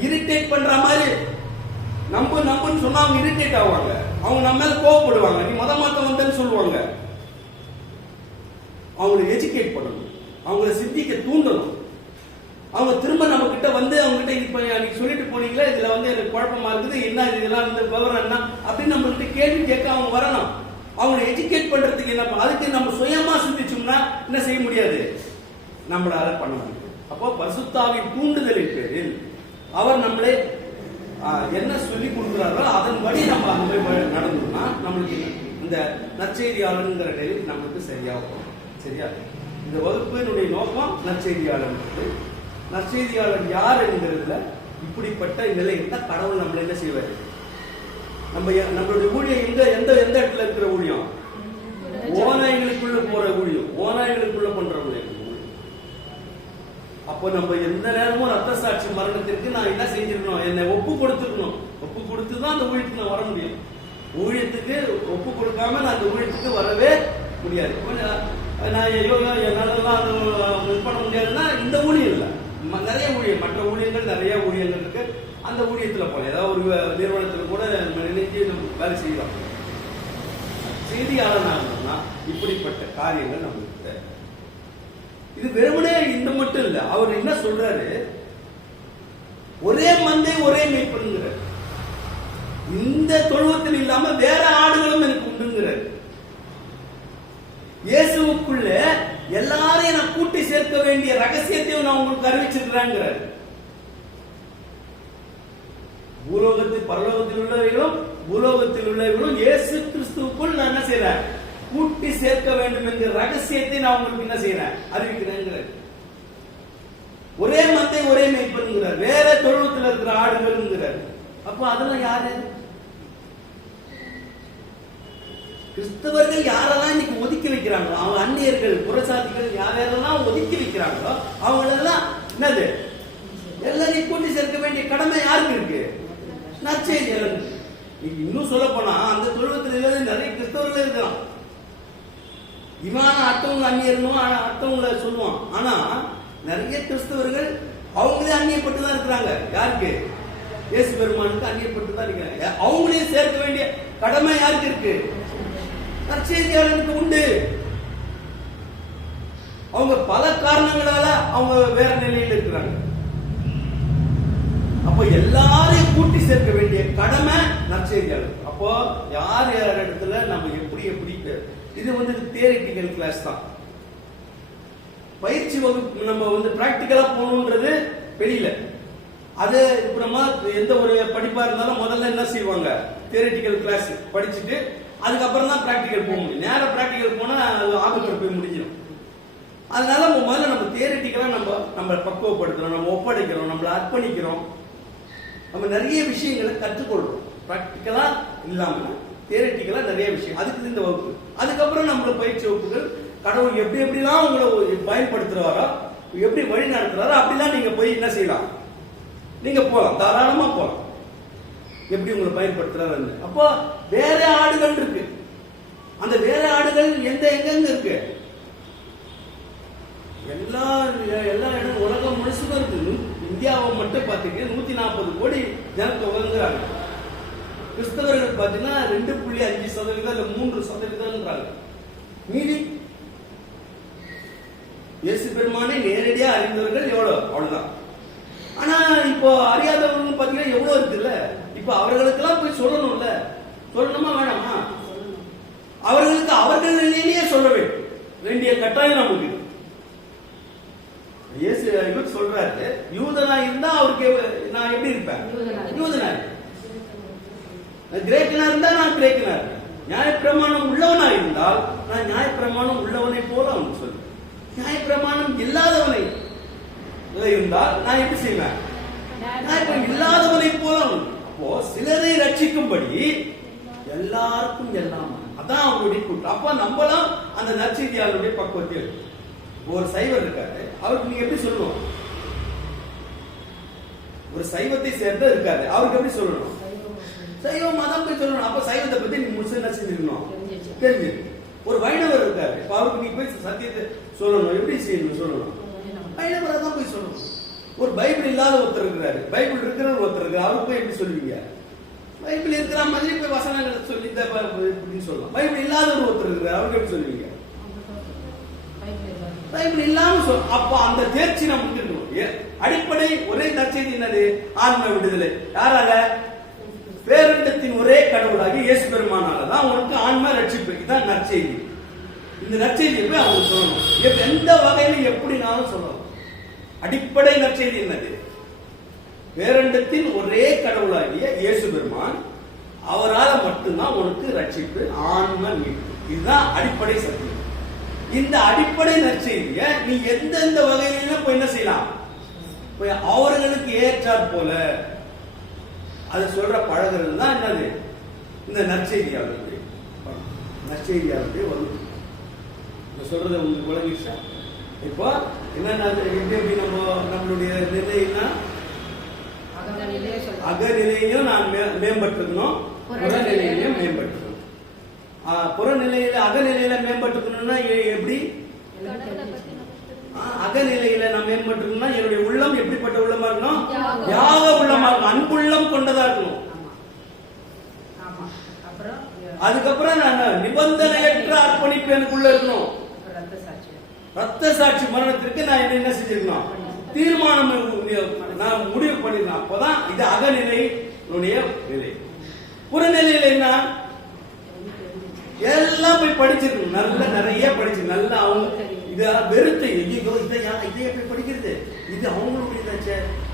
இரிட்டேட் பண்ற மாதிரி நம்புன்னு சொன்னா அவங்க இரிட்டேட் ஆவாங்க, அவங்க நம்ம மேல கோவப்படுவாங்க, நீ மத மாத்தம் வந்தேன்னு சொல்லுவாங்க. அவங்களை எஜுகேட் பண்ணணும், அவங்களை சிந்திக்க தூண்டணும். அவங்க திரும்ப நம்ம கிட்ட வந்து அவங்க கிட்ட இப்ப அன்னைக்கு சொல்லிட்டு போனீங்களா, இதுல வந்து எனக்கு குழப்பமா இருக்குது, என்ன இதெல்லாம் வந்து விவரம் என்ன அப்படின்னு நம்ம கிட்ட கேள்வி கேட்க அவங்க வரணும். அவங்களை எஜுகேட் பண்றதுக்கு என்ன, அதுக்கு நம்ம சுயமா சிந்திச்சோம்னா என்ன செய்ய முடியாது, நம்மளால பண்ண முடியும். அப்போ பரிசுத்தாவின் தூண்டுதலின் பேரில் அவர் நம்மளே என்ன சொல்லி கொடுக்கிறாரோ அதன்படி நம்ம அந்த மாதிரி நடந்தோம்னா நம்மளுக்கு இந்த நற்செய்தியாளருங்கிற நிலை நம்மளுக்கு சரியாகும். சரியா? இந்த வகுப்பினுடைய நோக்கம் நற்செய்தியாளர். நற்செய்தியாளர் யார் என்கிறதுல இப்படிப்பட்ட நிலை இருந்தால் கடவுள் நம்மள என்ன செய்வார், நம்மளுடைய ஊழியம் எந்த இடத்துல இருக்கிற ஊழியம், ஓநாய்களுக்குள்ள போற ஊழியம், ஓநாய்களுக்குள்ள பண்ற ஊழியம். அப்போ நம்ம எந்த நேரமும் ரத்த சாட்சி மரணத்திற்கு நான் என்ன செஞ்சிருக்கணும், என்னை ஒப்பு கொடுத்துருக்கணும். ஒப்பு கொடுத்துதான் அந்த ஊழியத்துக்கு நான் வர முடியும். ஊழியத்துக்கு ஒப்பு கொடுக்காம நான் அந்த ஊழியத்துக்கு வரவே முடியாது. நான் என்னாலலாம் அது பண்ண முடியாதுன்னா இந்த ஊழியம் இல்லை, நிறைய ஊழியம், மற்ற ஊழியங்கள் நிறைய ஊழியங்கள் இருக்கு. அந்த ஊழியத்துல போல ஏதாவது ஒரு நிறுவனத்துல கூட நினைச்சு நம்ம வேலை செய்யலாம். செய்தியாளர்னா இப்படிப்பட்ட காரியங்கள் நம்மளுக்கு. இது வெறுமனே இந்த மட்டும் இல்ல, அவர் என்ன சொல்றாரு, ஒரே மந்தை ஒரே மேய்ப்பனுங்கிறார். இந்த தொழுவத்தில் இல்லாம வேற ஆடுகளும் எனக்கு உண்டுங்கிறார். இயேசுவுக்குள்ள எல்லாரையும் நான் கூட்டி சேர்க்க வேண்டிய ரகசியத்தையும் நான் உங்களுக்கு அறிவிச்சிருக்கிறாங்கிறார். பூலோகத்தில் பரலோகத்தில் உள்ளவர்களும் பூலோகத்தில் உள்ளவர்களும் இயேசு கிறிஸ்துவுக்குள் நான் என்ன செய்யறேன், கூட்டி சேர்க்க வேண்டும் என்கிற ரகசியத்தை நான் உங்களுக்கு என்ன செய்யறேன், அறிவிக்கிறேன். ஒரே மந்தை ஒரே மேய்ப்பனுங்கிறார், வேற தொழுவத்தில் இருக்கிற ஆடுகள்ங்கிறார். அப்போ அதெல்லாம் யாரு? கிறிஸ்தவர்கள் யாரெல்லாம் இன்னைக்கு ஒதுக்கி வைக்கிறாங்களோ, அவங்க அந்நியர்கள் புறசாதிகள் யாரெல்லாம் ஒதுக்கி வைக்கிறாங்களோ அவங்களெல்லாம் என்னது, எல்லாரையும் கூட்டி சேர்க்க வேண்டிய கடமை யாருக்கு இருக்கு? நற்செய்தியாளர். இன்னும் சொல்ல போனா அந்த தொழுவத்தில் நிறைய கிறிஸ்தவர்கள் இருக்கிறான். இவன் அர்த்தவங்களை அந்நியரணும், அர்த்தவங்களை சொல்லுவான். ஆனா நிறைய கிறிஸ்தவர்கள் அவங்களே அந்நியப்பட்டு தான் இருக்கிறாங்க. யாருக்கு? இயேசு பெருமானுக்கு அந்நியப்பட்டு தான் இருக்கிறாங்க. அவங்களையும் சேர்க்க வேண்டிய கடமை யாருக்கு இருக்கு? நற்செய்தியாளருக்கு உண்டு. அவங்க பல காரணங்களால அவங்க வேற நிலையில் இருக்கிறாங்க. அப்போ எல்லாரையும் கூட்டி சேர்க்க வேண்டிய கடமை நற்செய்தியாளர். அப்போ யார் யார் இடத்துல நம்ம எப்படி இது வந்து தியரிட்டிக்கல் கிளாஸ் தான். பயிற்சி வகுப்பு நம்ம வந்து பிராக்டிக்கலா போகணுன்றது தெரியல. அது இப்ப நம்ம எந்த ஒரு படிப்பா இருந்தாலும் முதல்ல என்ன செய்வாங்க, தியரிட்டிக்கல் கிளாஸ் படிச்சுட்டு அதுக்கப்புறம் தான் பிராக்டிக்கல் போக முடியும். நேரம் பிராக்டிக்கல் போனா அது ஆபத்தில் போய் முடிஞ்சிடும். அதனால முதல்ல நம்ம தியரிட்டிக்கலா நம்ம பக்குவப்படுத்துறோம், நம்ம ஒப்படைக்கிறோம், நம்மளை அர்ப்பணிக்கிறோம், நம்ம நிறைய விஷயங்களை கற்றுக்கொள்றோம். பிராக்டிக்கலா இல்லாம தியரிட்டிக்கலா நிறைய விஷயம். அதுக்கு இந்த வகுப்பு. அதுக்கப்புறம் நம்மள பயிற்சி வகுப்புகள் கடவுள் எப்படி எப்படிலாம் உங்களை பயன்படுத்துறாரோ, எப்படி வழி நடத்துறாரோ அப்படிலாம் நீங்க போய் என்ன செய்யலாம், நீங்க போகலாம், தாராளமா போகலாம். எப்படி உங்களை பயன்படுத்துறாரு. அப்போ வேற ஆடுகள் இருக்கு. அந்த வேற ஆடுகள் எங்கெங்க இருக்கு? எல்லா இடம் உலகம் முழுசுக்கும் இருக்கு. இந்தியாவை மட்டும் பாத்தீங்கன்னா 140 கோடி ஜனத்தொகைங்கிறாங்க. கிறிஸ்தவர்கள் பாத்தீங்கன்னா 2.5% இல்ல 3%. மீதி இயேசு பெருமானை நேரடியா அறிந்தவர்கள் எவ்வளவு? அவ்வளவுதான். ஆனா இப்போ அறியாதவர்கள் பாத்தீங்கன்னா எவ்வளவு இருக்குல்ல. இப்ப அவர்களுக்கெல்லாம் போய் சொல்லணும்ல, சொல்லணுமா வேணாமா? அவர்களுக்கு அவர்கள் நிலையிலேயே சொல்ல வேண்டிய கட்டாயம் நமக்கு. இயேசு இவர் சொல்றாரு, யூதனா இருந்தா அவருக்கு நான் எப்படி இருப்பேன்? யூதனா. கிரேக்கனா இருந்தா நான் கிரேக்கனா இருப்பேன். நியாயப்பிரமாணம் உள்ளவனா இருந்தால் நான் நியாயப்பிரமாணம் உள்ளவனை போல அவனுக்கு சொல்லுவேன். நியாயப்பிரமாணம் இல்லாதவனை இருந்தால் நான் எப்படி செய்வேன்? நியாயப்பிரமாணம் இல்லாதவனை போல. அப்போ சிலரை ரட்சிக்கும்படி எல்லாருக்கும் எல்லாம், அதான் அவருடைய கூட்டம். அப்ப நம்மளாம் அந்த நற்செய்தியாளருடைய பக்குவத்தில். ஒரு சைவர் இருக்காரு, அவருக்கு நீங்க எப்படி சொல்லணும்? ஒரு சைவத்தை சேர்ந்த இருக்காரு, அவருக்கு எப்படி சொல்லணும்? சைவ மதம் போய் சொல்லணும். அப்ப சைவத்தை பத்தி நீங்க முழுசா என்ன செஞ்சிருக்கணும்? தெரிஞ்சு. ஒரு வைணவர் இருக்காரு, இப்ப அவருக்கு நீங்க போய் சத்தியத்தை சொல்லணும். எப்படி செய்யணும்? சொல்லணும், வைணவரை தான் போய் சொல்லணும். ஒரு பைபிள் இல்லாத ஒருத்தர் இருக்கிறாரு, பைபிள் இருக்கிற ஒருத்தர் இருக்காரு, அவருக்கு போய் எப்படி சொல்லுவீங்க? பைபிள் இருக்கிற மாதிரி இப்ப வசனங்களை சொல்லி இப்படின்னு சொல்லலாம். பைபிள் இல்லாத ஒருத்தர் இருக்கிறார், அவருக்கு எப்படி சொல்லுவீங்க? பைபிள் இல்லாம சொல்ல. அப்ப அந்த தேர்ச்சி நமக்கு இருக்கணும். அடிப்படை ஒரே நற்செய்தி என்னது? ஆன்ம விடுதலை. யாரால? பேரண்டத்தின் ஒரே கடவுளாகி இயேசு பெருமானாலதான் உனக்கு ஆன்ம ரட்சிப்பு. இதுதான் நற்செய்தி. இந்த நற்செய்தியை போய் அவங்க சொல்லணும். எந்த வகையில எப்படினாலும் சொல்லணும். அடிப்படை நற்செய்தி என்னது? பேரண்டத்தின் ஒரே கடவுளாகிய இயேசு பெருமான், அவரால் மட்டும்தான் உனக்கு ரட்சிப்பு, ஆன்ம மீட்பு. இதுதான் அடிப்படை சத்தியம். இந்த அடிப்படை நற்செய்திய நீ எந்தெந்த வகையிலும் போய் என்ன செய்யலாம்? போய் அவர்களுக்கு ஏற்றாற் போல அது சொல்ற பழகிறது தான் என்னது? இந்த நற்செய்தியாளர்கள் வரும். சொல்றது உங்களுக்கு விளங்கிடுச்சா? இப்போ என்ன எப்படி நம்மளுடைய நிலைன்னா அகநிலையிலும் நான் மேம்பட்டுக்கணும், புறநிலையிலையும் மேம்பட்டுக்கணும். புறநிலையில அகநிலையில மேம்பட்டுக்கணும்னா எப்படி? அகநிலையில நான் மேம்பட்டுக்கணும்னா என்னுடைய உள்ளம் எப்படிப்பட்ட உள்ளமா இருக்கணும்? யாக உள்ளமா இருக்கணும், அன்புள்ளம் கொண்டதா இருக்கணும். அதுக்கப்புறம் நான் நிபந்தனையற்ற அர்ப்பணிப்பு எனக்குள்ள இருக்கணும். ரத்த சாட்சி மரணத்திற்கு நான் என்ன செஞ்சிருக்கணும்? தீர்மானம் நான் முடிவு பண்ணிருக்கேன். அப்பதான் இது அகநிலையினுடைய நிலை. புறநிலையில என்ன? எல்லாம் போய் படிச்சிருக்கணும், நல்ல நிறைய படிச்சு நல்லா அவங்க இத வெறுத்து இதை எப்படி படிக்கிறது, இது அவங்களுடைய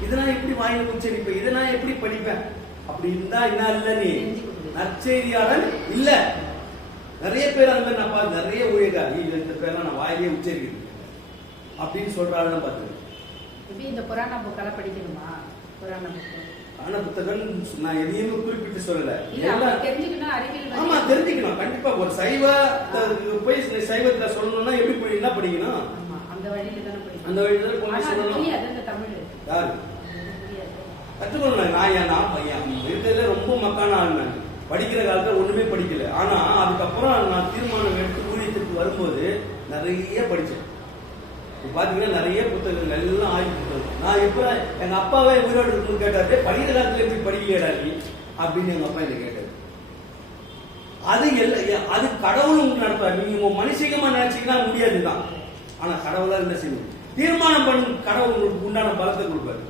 இதெல்லாம் எப்படி வாயில உச்சரிப்பேன், இதெல்லாம் எப்படி படிப்பேன் அப்படி இருந்தா என்ன இல்ல, நீ நற்செய்தியாளன் இல்ல. நிறைய பேர் அந்த மாதிரி நான் பார்த்து நிறைய ஊழியக்காரி இந்த பேர்லாம் நான் வாயிலே உச்சரிக்கிறேன் அப்படின்னு சொல்றாங்க. பார்த்து இந்த புராண புக்கால படிக்கணுமா? புராண புத்தகம் நான் எதையுமே குறிப்பிட்டு சொல்லல. ஆமா, தெரிஞ்சுக்கணும் கண்டிப்பா. ஒரு சைவ போய் சைவத்துல சொல்லணும்னா எப்படி போய் என்ன படிக்கணும்? அந்த வழியில தானே படிக்கணும். அந்த வழியில தான் சொல்லணும். யாரு கற்றுக்கணும்? நான் பையன் இருக்கிறதுல ரொம்ப மக்கான ஆள். படிக்கிற காலத்துல ஒண்ணுமே படிக்கல. ஆனா அதுக்கப்புறம் நான் தீர்மானம் எடுத்து ஊழியத்துக்கு வரும்போது நிறைய படிச்சேன். பாத்தீங்கன்னா நிறைய புத்தகங்கள் எல்லாம் ஆய்வு புத்தகம். நான் எப்ப எங்க அப்பாவே உயிரோடு இருக்குன்னு கேட்டாரு, படிக்கிற காலத்துல எப்படி படிக்கலையடா நீ அப்படின்னு எங்க அப்பா என்ன கேட்டாரு. அது கடவுள் உங்களுக்கு நடப்பாரு. நீங்க மனுஷிகமா நினைச்சீங்கன்னா முடியாதுதான். ஆனா கடவுளா என்ன செய்யணும்? தீர்மானம் பண்ணி கடவுள் உங்களுக்கு உண்டான பலத்தை கொடுப்பாரு.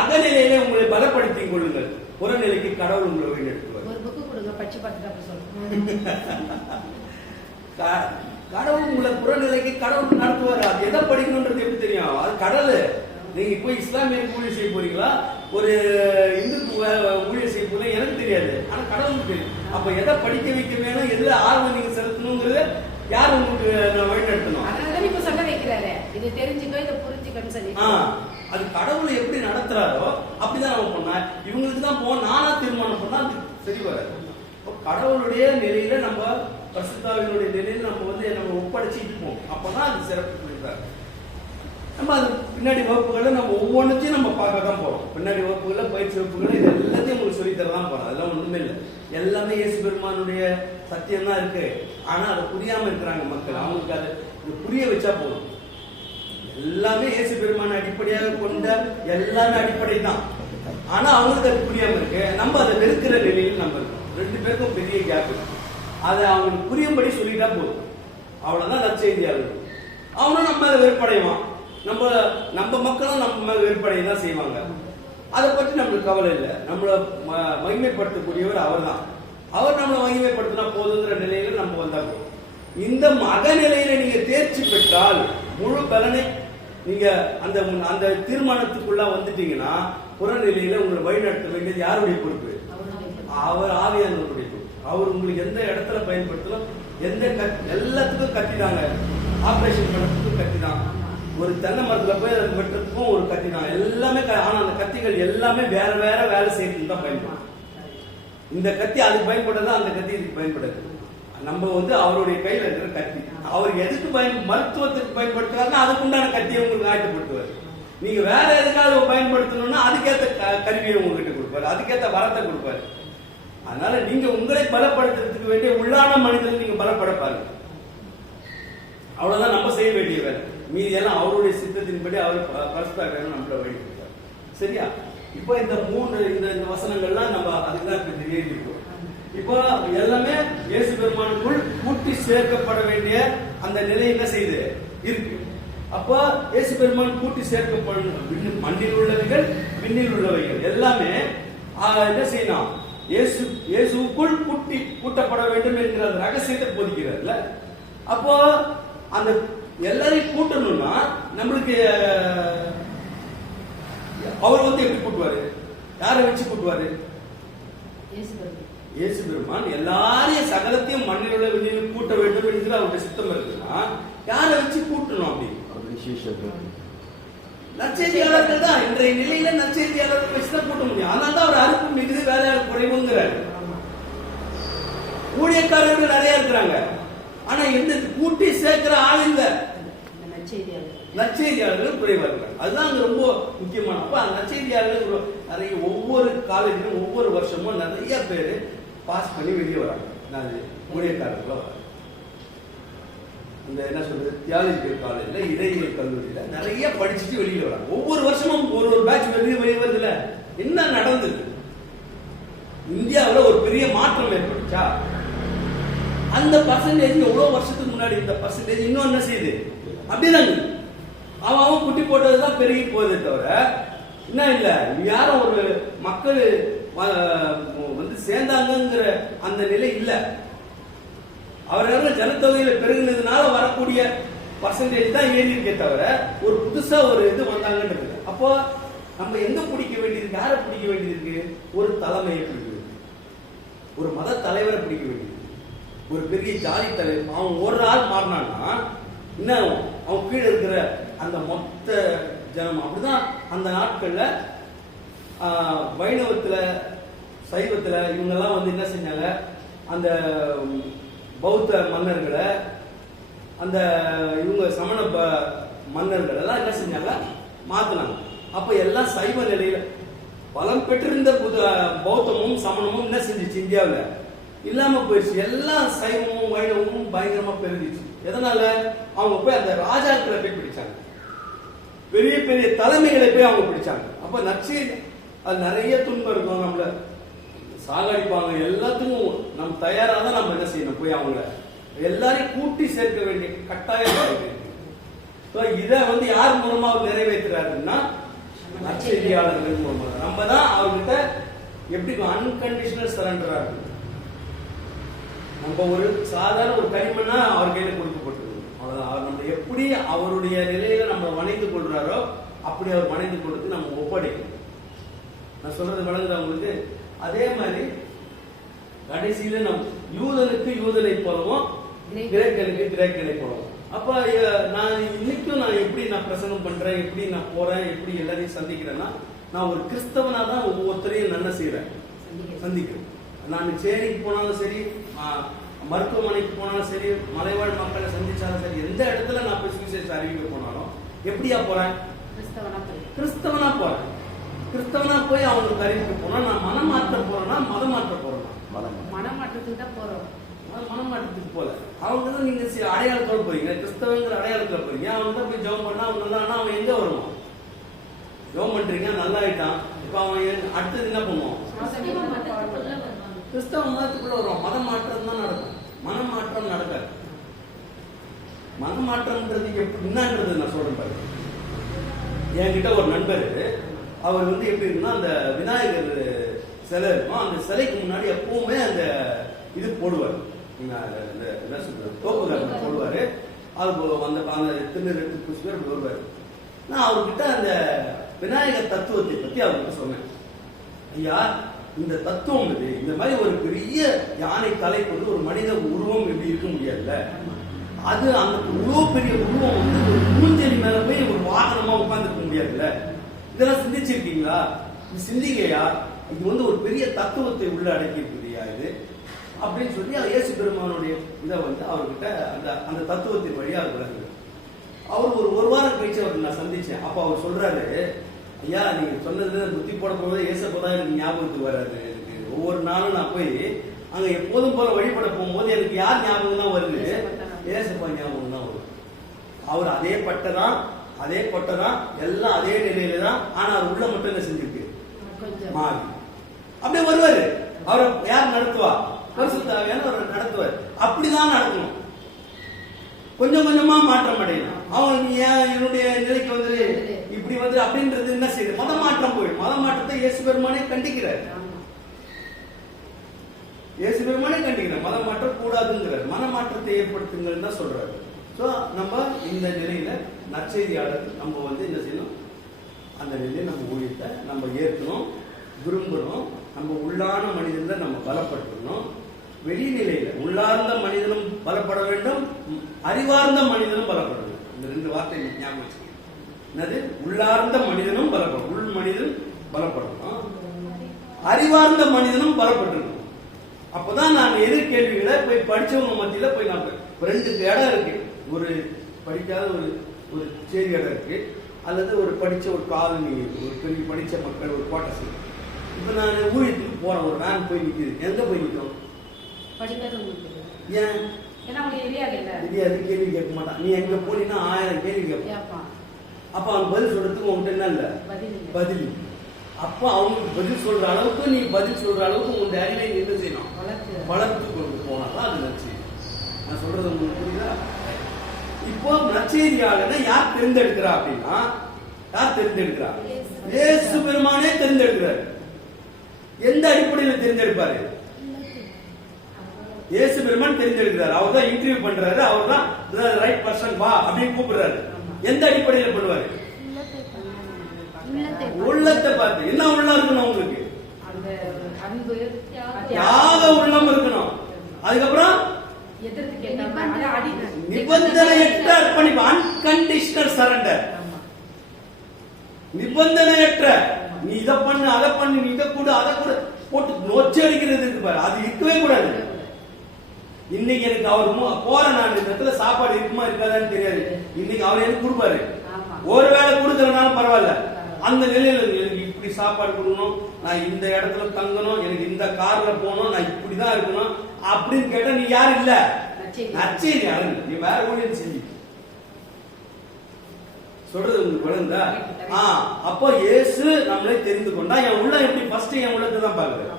அகநிலையிலே உங்களை பலப்படுத்திக் கொள்ளுங்கள், புறநிலைக்கு கடவுள் உங்களை வழிநடத்துவார். ஒரு புக்கு கொடுங்க, படிச்சு பார்த்துட்டு சொல்லுங்க. கடவுள் உங்களை புறநிலைக்கு கடவுள் நடத்துவார். அது எதை படிக்கணும்ன்றது எப்படி தெரியும்? அது கடல். நீங்க போய் இஸ்லாமியருக்கு ஊழியர் செய்ய போறீங்களா, ஒரு இந்துக்கு ஊழியர் செய்ய போறீங்க, எனக்கு தெரியாது. ஆனா கடவுளுக்கு தெரியும். அப்ப எதை படிக்க வைக்க வேணும், எதுல ஆர்வம் நீங்க செலுத்தணுங்கிறது யார் உங்களுக்கு வழி நடத்தணும்? அதனால இப்ப சொல்ல வைக்கிறாரு, இது தெரிஞ்சுக்கோ, இதை புரிஞ்சுக்கன்னு சொல்லி. அது கடவுளை எப்படி நடத்துறாரோ அப்படிதான் நம்ம பண்ணா. இவங்களுக்கு தான் நானா தீர்மானம் பண்ணா அது சரி வராது. கடவுளுடைய நிலையில நம்ம பரிசுத்தாவினுடைய நிலையில நம்ம ஒப்படைச்சிட்டு இருப்போம். அப்பதான் அது சிறப்பு சொல்லிட்டாரு. நம்ம அது பின்னாடி வகுப்புகளை நம்ம ஒவ்வொன்றுத்தையும் நம்ம பார்க்க தான் போறோம். பின்னாடி வகுப்புகளை பயிற்சி வகுப்புகளை இது எல்லாத்தையும் உங்களுக்கு சொல்லித்தரதான் போறோம். அதெல்லாம் ஒண்ணுமே இல்லை. எல்லாமே இயேசு பெருமானுடைய சத்தியம் தான் இருக்கு. ஆனா அதை புரியாம இருக்கிறாங்க மக்கள். அவங்களுக்கு அதை புரிய வச்சா போதும். எல்லாமே இயேசு பெருமான அடிப்படையாக கொண்ட எல்லாமே அடிப்படை தான். ஆனா அவங்களுக்கு அது புரியாம இருக்கு. நம்ம அதை வெறுக்கிற நிலையில் நம்ம இருக்கோம். ரெண்டு பேருக்கும் பெரிய கேப் இருக்கு. அதை அவங்களுக்கு புரியும்படி சொல்லிட்டா போதும். அவ்வளவுதான் நற்செய்தியாளர்கள். அவனும் நம்ம மேல வெறுப்படைவான். நம்ம மக்களும் நம்ம மேல வெறுப்படைய தான் செய்வாங்க. அதை பற்றி நம்மளுக்கு கவலை இல்லை. நம்மளை மகிமைப்படுத்தக்கூடியவர் அவர் தான். அவர் நம்மளை மகிமைப்படுத்தினா போதுங்கிற நிலையில நம்ம வந்தாங்க. இந்த அகநிலையில நீங்க தேர்ச்சி பெற்றால் முழு பலனை நீங்க அந்த தீர்மானத்துக்குள்ள வந்துட்டீங்கன்னா, புறநிலையில உங்களை வழிநடத்த வேண்டியது யாருடைய பொறுப்பு? அவர் ஆவியானவருடைய பொறுப்பு. அவர் உங்களுக்கு எந்த இடத்துல பயன்படுத்தலாம், எல்லாத்துக்கும் கத்திதாங்க. ஆபரேஷன் பண்றதுக்கும் கத்திதான், ஒரு தென்னை மரத்துல போய் அதை வெட்டுறதுக்கும் ஒரு கத்தி தான். எல்லாமே ஆனா அந்த கத்திகள் எல்லாமே வேற வேற வேலை செய்யறதுக்கு தான் பயன்படும். இந்த கத்தி அதுக்கு பயன்படுறதா, அந்த கத்தி இதுக்கு பயன்படுது. நம்ம அவருடைய கையில இருக்கிற கத்தி. அவர் எதுக்கு மருத்துவத்துக்கு பயன்படுத்துறாருன்னா அதுக்கு உண்டான கத்தியை உங்களுக்கு ஆயத்தப்படுத்துவார். நீங்க வேற எதுக்காக பயன்படுத்தணும்னா அதுக்கேற்ற கருவியை உங்ககிட்ட கொடுப்பாரு, அதுக்கேற்ற வரத்தை கொடுப்பாரு. அதனால நீங்க உங்களை பலப்படுத்துறதுக்கு வேண்டிய உள்ளான மனிதர்கள் நீங்க பலப்பட பாருங்க. அவ்வளவுதான் நம்ம செய்ய வேண்டிய வேலை. மீதி எல்லாம் அவருடைய சித்தத்தின்படி அவர் பரஸ்பரம் நம்மள வழி கொடுத்தார். சரியா? இப்போ இந்த இந்த வசனங்கள்லாம் நம்ம அதுதான் இப்ப எழுதி இருக்கோம். இப்போ எல்லாமே இயேசு பெருமானுக்குள் கூட்டி சேர்க்கப்பட வேண்டிய அந்த நிலை என்ன செய்யுது இருக்கு. அப்போ இயேசு பெருமான் கூட்டி சேர்க்கப்படும் மண்ணில் உள்ளவைகள் விண்ணில் உள்ளவைகள் எல்லாமே என்ன செய்யணும், இயேசுக்குள் கூட்டப்பட வேண்டும் என்கிற அந்த ரகசியத்தை போதிக்கிறார்ல. அப்போ அந்த எல்லாரையும் கூட்டணும்னா நம்மளுக்கு அவர் வந்து எப்படி கூட்டுவாரு, யாரை வச்சு கூட்டுவாரு? இயேசு பெருமான் எல்லாரையும் சகலத்தையும் மண்ணில் உள்ள விண்ணில் கூட்ட வேண்டும் என்கிற அவருடைய சித்தம் இருக்குன்னா யாரை வச்சு கூட்டணும்? அப்படி நற்செய்தியாளர்கள் தான் இன்றைய நிலையில நற்செய்தியாளர்கள் வச்சுதான் கூட்ட முடியும். அதனால தான் அவர் அறுப்பு மிகுது வேலையாளர் குறைவுங்கிறாரு. ஊழியக்காரர்கள் நிறைய இருக்கிறாங்க, ஆனா எந்த கூட்டி சேர்க்கிற ஆள் இல்ல, நற்செய்தியாளர்கள் குறைவா இருக்காங்க. அதுதான் அங்க ரொம்ப முக்கியமான. அப்ப அந்த நற்செய்தியாளர்கள் நிறைய ஒவ்வொரு காலேஜிலும் ஒவ்வொரு வருஷமும் நிறைய பேர் பாஸ் பண்ணி வெளியே வராங்க. ஊழியக்காரர்களா வராங்க. இந்த என்ன சொல்றது, தியாலஜிக்கல் காலேஜ்ல இடையியல் கல்லூரியில நிறைய படிச்சுட்டு வெளியில வராங்க. ஒவ்வொரு வருஷமும் ஒரு பேட்ச் வெளியே வருது இல்ல. என்ன நடந்தது? இந்தியாவில் ஒரு பெரிய மாற்றம் ஏற்பட்டுச்சா? அந்த பர்சன்டேஜ் எவ்வளவு வருஷத்துக்கு முன்னாடி இந்த பர்சன்டேஜ் இன்னும் என்ன செய்யுது அப்படிதாங்க. அவன் குட்டி போட்டதுதான் பெருகி போகுதே தவிர என்ன இல்ல. யாரும் ஒரு மக்கள் வந்து சேர்ந்தாங்கிற அந்த நிலை இல்ல. அவர்கள் ஜனத்தொகையில பெருகினதுனால வரக்கூடிய பர்சன்டேஜ் தான் ஏறி இருக்கே தவிர ஒரு புதுசா ஒரு இது வந்தாங்கன்றது. அப்போ நம்ம எங்க பிடிக்க வேண்டியது, யாரை பிடிக்க வேண்டியது இருக்கு? ஒரு தலைமையை பிடிக்க வேண்டியது, ஒரு மத தலைவரை பிடிக்க வேண்டியது, ஒரு பெரிய ஜாதி தலைவர். அவன் ஒரு ஆள் மாறினான்னா இன்னும் அவன் கீழே இருக்கிற அந்த மொத்த ஜனம். அப்படிதான் அந்த நாட்கள்ல வைணவத்துல சைவத்துல இவங்கெல்லாம் வந்து என்ன செஞ்சாங்க, அந்த பௌத்த மன்னர்களை அந்த இவங்க சமண மன்னர்கள் எல்லாம் என்ன செஞ்சாங்க, மாத்தினாங்க. அப்ப எல்லாம் சைவ நிலையில பலம் பெற்றிருந்த பௌத்தமும் சமணமும் என்ன செஞ்சிச்சு, இந்தியாவில் இல்லாம போயிடுச்சு. எல்லாம் சைவமும் வைணவமும் பயங்கரமா பெருகிச்சு. எதனால? அவங்க போய் அந்த ராஜாக்களை போய் பிடிச்சாங்க, பெரிய பெரிய தலைமைகளை போய் அவங்க பிடிச்சாங்க. அப்ப நச்சு அது நிறைய துன்பம் இருக்கும், நம்மள சாகடிப்பாங்க. எல்லாத்துக்கும் நம்ம தயாரா தான் நம்ம என்ன செய்யணும், போய் அவங்கள எல்லாரையும் கூட்டி சேர்க்க வேண்டிய கட்டாயம் இருக்கு. இதை வந்து யார் மூலமா அவர் நிறைவேற்றுறாருன்னா நற்செய்தியாளர்கள் மூலமா. நம்ம தான் அவர்கிட்ட எப்படி அன்கண்டிஷனல் சரண்டரா இருக்கு. நம்ம ஒரு சாதாரண ஒரு களிமண்ணா அவர் கையில கொடுக்கப்பட்டிருக்கு. அவ்வளவுதான். அவர் நம்ம எப்படி அவருடைய நிலையில நம்ம வணைந்து கொள்றாரோ அப்படி அவர் வணைந்து கொள்றது நம்ம ஒப்படைக்கணும். நான் சொல்றது விளங்குது அவங்களுக்கு. அதே மாதிரி கடைசியில நம் யூதனுக்கு யூதனை போலவும் கிரேக்கனுக்கு கிரேக்கனை போலவும். அப்ப நான் இன்னைக்கும் நான் எப்படி நான் பிரசங்கம் பண்றேன், எப்படி நான் போறேன், எப்படி எல்லாரையும் சந்திக்கிறேன்னா நான் ஒரு கிறிஸ்தவனா தான் ஒவ்வொருத்தரையும் நன்மை செய்யறேன், சந்திக்கிறேன். நான் சேரிக்கு போனாலும் சரி, மருத்துவமனைக்கு போனாலும் சரி, மலைவாழ் மக்களை சந்திச்சாலும் சரி, எந்த இடத்துல நான் போய் சுவிசேஷம் அறிவிக்க போனாலும் எப்படியா போறேன், கிறிஸ்தவனா போறேன். கிறிஸ்தவனா போய் அவங்களுக்கு அறிவிக்க போனா நான் மனம் மாற்ற போறேன்னா மதம் மாற்ற போறேன்னா மனமாற்றத்துக்கு தான் போறோம். மனமாற்றத்துக்கு போல அவங்க தான் நீங்க அடையாளத்தோட போறீங்க, கிறிஸ்தவங்கிற அடையாளத்துல போறீங்க. அவங்க தான் போய் ஜெபம் பண்ணா அவங்க நல்லா, ஆனா அவன் எங்க வருவான்? ஜெபம் பண்றீங்க, நல்லா ஆயிட்டான். இப்ப அவன் அடுத்தது என்ன பண்ணுவான்? கிறிஸ்தவ மதத்துக்குள்ள வருவான். மதம் மாற்றம் தான் நடக்கும், மனம் மாற்றம் நடக்காது. மனம் மாற்றம்ன்றது எப்படி என்னன்றது நான் சொல்றேன் பாருங்க. என்கிட்ட ஒரு நண்பர், அவர் வந்து எப்படி இருக்குன்னா, அந்த விநாயகர் சிலை இருக்கும், அந்த சிலைக்கு முன்னாடி எப்பவுமே அந்த இது போடுவார், என்ன சொல்றது, தோப்புகள் போடுவாரு. அது அந்த திருநெல்வேலி புஷ்பர் வருவார். நான் அவர்கிட்ட அந்த விநாயகர் தத்துவத்தை பத்தி அவர்கிட்ட சொன்னேன். ஐயா, இந்த தத்துவம் இது, இந்த மாதிரி ஒரு பெரிய யானை தலை கொண்டு ஒரு மனித உருவம் எப்படி இருக்க முடியாதுல்ல, அது அந்த இவ்வளவு பெரிய உருவம் வந்து ஒரு மூஞ்சலி மேல போய் ஒரு வாகனமா உட்கார்ந்துக்க முடியாதுல்ல. இதெல்லாம் சிந்திச்சிருக்கீங்களா? சிந்திக்கையா, இது வந்து ஒரு பெரிய தத்துவத்தை உள்ள அடக்கி இருக்குதுயா இது அப்படின்னு சொல்லி இயேசு பெருமானுடைய இதை வந்து அவர்கிட்ட அந்த தத்துவத்தின் வழியா அவர் விளங்குது. அவர் ஒரு வாரம் கழிச்சு அவருக்கு நான் சந்திச்சேன். அப்ப அவர் சொல்றாரு, ஐயா நீங்க சொன்னது புத்தி போட போகும்போது ஏசப்பதான் எனக்கு ஞாபகத்துக்கு வராது. எனக்கு ஒவ்வொரு நாளும் நான் போய் அங்க எப்போதும் போல வழிபட போகும்போது எனக்கு யார் ஞாபகம் தான் வருது? ஏசப்பா ஞாபகம் தான் வருது. அவர் அதே பட்டை தான், அதே கொட்டை தான், எல்லாம் அதே நிலையில தான். ஆனா அது உள்ள மட்டும் என்ன செஞ்சிருக்கு? கொஞ்சம் மாறி அப்படியே வருவாரு. அவரை யார் நடத்துவா? பரிசுத்த ஆவியானவர் அவரை நடத்துவார். அப்படிதான் நடக்கணும். கொஞ்சம் கொஞ்சமா மாற்றம் அடையணும். அவங்க ஏன் என்னுடைய நிலைக்கு வந்து இப்படி வந்து அப்படின்றது என்ன செய்யுது? மத மாற்றம் போயிடும். மத மாற்றத்தை இயேசு பெருமானே கண்டிக்கிறார். இயேசு பெருமானே கண்டிக்கிறார். மத மாற்றம் கூடாதுங்கிறார். மன மாற்றத்தை ஏற்படுத்துங்கள் தான் சொல்றாரு. சோ நம்ம இந்த நிலையில நற்செய்தியாளர் நம்ம வந்து என்ன செய்யணும்? அந்த நிலையை நம்ம ஊழியத்தை நம்ம ஏற்கணும், விரும்பணும். நம்ம உள்ளான மனிதனை நம்ம பலப்படுத்தணும். வெளிநிலையில உள்ளார்ந்த மனிதனும் பலப்பட வேண்டும், அறிவார்ந்த மனிதனும் பலப்பட வேண்டும். இந்த ரெண்டு வார்த்தை ஞாபகம் வச்சுக்கணும். என்னது? உள்ளார்ந்த மனிதனும் பலப்படும், உள் மனிதன் பலப்படணும், அறிவார்ந்த மனிதனும் பலப்பட்டிருக்கணும். அப்பதான் நான் எதிர்கேள்விகளை போய் படிச்சவங்க மத்தியில போய் நான் ரெண்டு இடம் இருக்கு. ஒரு படிக்காத ஒரு சேரி இடம் இருக்கு, அல்லது ஒரு படிச்ச ஒரு காலனி இருக்கு, ஒரு பெரிய படிச்ச மக்கள் ஒரு கோட்டை இருக்கு. இப்ப நான் ஊழியத்துக்கு போறேன், ஒரு வேன் போய் நிக்குது. எங்க போய் நிற்கும்? ஏன்? தெரியாது, கேள்வி கேட்க மாட்டான். நீ எங்க போனீங்கன்னா 1000 கேள்வி கேட்பான். அப்ப அவன் பதில் சொல்றதுக்கு உங்ககிட்ட என்ன இல்ல? பதில். அப்ப அவங்களுக்கு பதில் சொல்ற அளவுக்கு நீ பதில் சொல்ற அளவுக்கு உங்க அறிவை என்ன செய்யணும்? வளர்த்து கொண்டு போனாதான் அது நற்செய்தி. நான் சொல்றது உங்களுக்கு புரியுதா? இப்போ நற்செய்தியாளனை யார் தேர்ந்தெடுக்கிறா அப்படின்னா, யார் தேர்ந்தெடுக்கிறா? இயேசு பெருமானே தேர்ந்தெடுக்கிறார். எந்த அடிப்படையில் தேர்ந்தெடுப்பாரு? இயேசு பெருமான் தேர்ந்தெடுக்கிறார். அவர் தான் இன்டர்வியூ பண்றாரு, அவர் தான் ரைட் பர்சன் வா அப்படின்னு கூப்பிடுறாரு. எந்த அடிப்படையில் பண்ணுவாரு? உள்ளத்தை பார்த்து. என்ன உள்ளம் இருக்கணும் உங்களுக்கு? யாக உள்ளம் இருக்கணும். அதுக்கப்புறம் நிபந்தனையற்ற அர்ப்பணிப்பு, அன்கண்டிஷனல் சரண்டர். நிபந்தனையற்ற நீ இதை பண்ணு அதை பண்ணு, நீ இதை கூட அதை கூட போட்டு நொச்சி அடிக்கிறது இருக்கு பாரு, அது இருக்கவே கூடாது. இன்னைக்கு எனக்கு அவர் போற நான் இந்த இடத்துல சாப்பாடு இருக்குமா இருக்காதான்னு தெரியாது. இன்னைக்கு அவர் எனக்கு கொடுப்பாரு. ஒருவேளை கொடுக்கறதுனாலும் பரவாயில்ல. அந்த நிலையில எனக்கு இப்படி சாப்பாடு கொடுக்கணும், நான் இந்த இடத்துல தங்கணும், எனக்கு இந்த கார்ல போகணும், நான் இப்படிதான் இருக்கணும் அப்படின்னு கேட்டா நீ யாரும் இல்ல, நற்செய்தி அழகு. நீ வேற ஊழியம் செஞ்சு சொல்றது உங்களுக்கு விளங்குதா? அப்போ இயேசு நம்மளை தெரிந்து கொண்டா. என் உள்ள எப்படி ஃபர்ஸ்ட் என் உள்ளத்தை தான் பாக்குறாரு.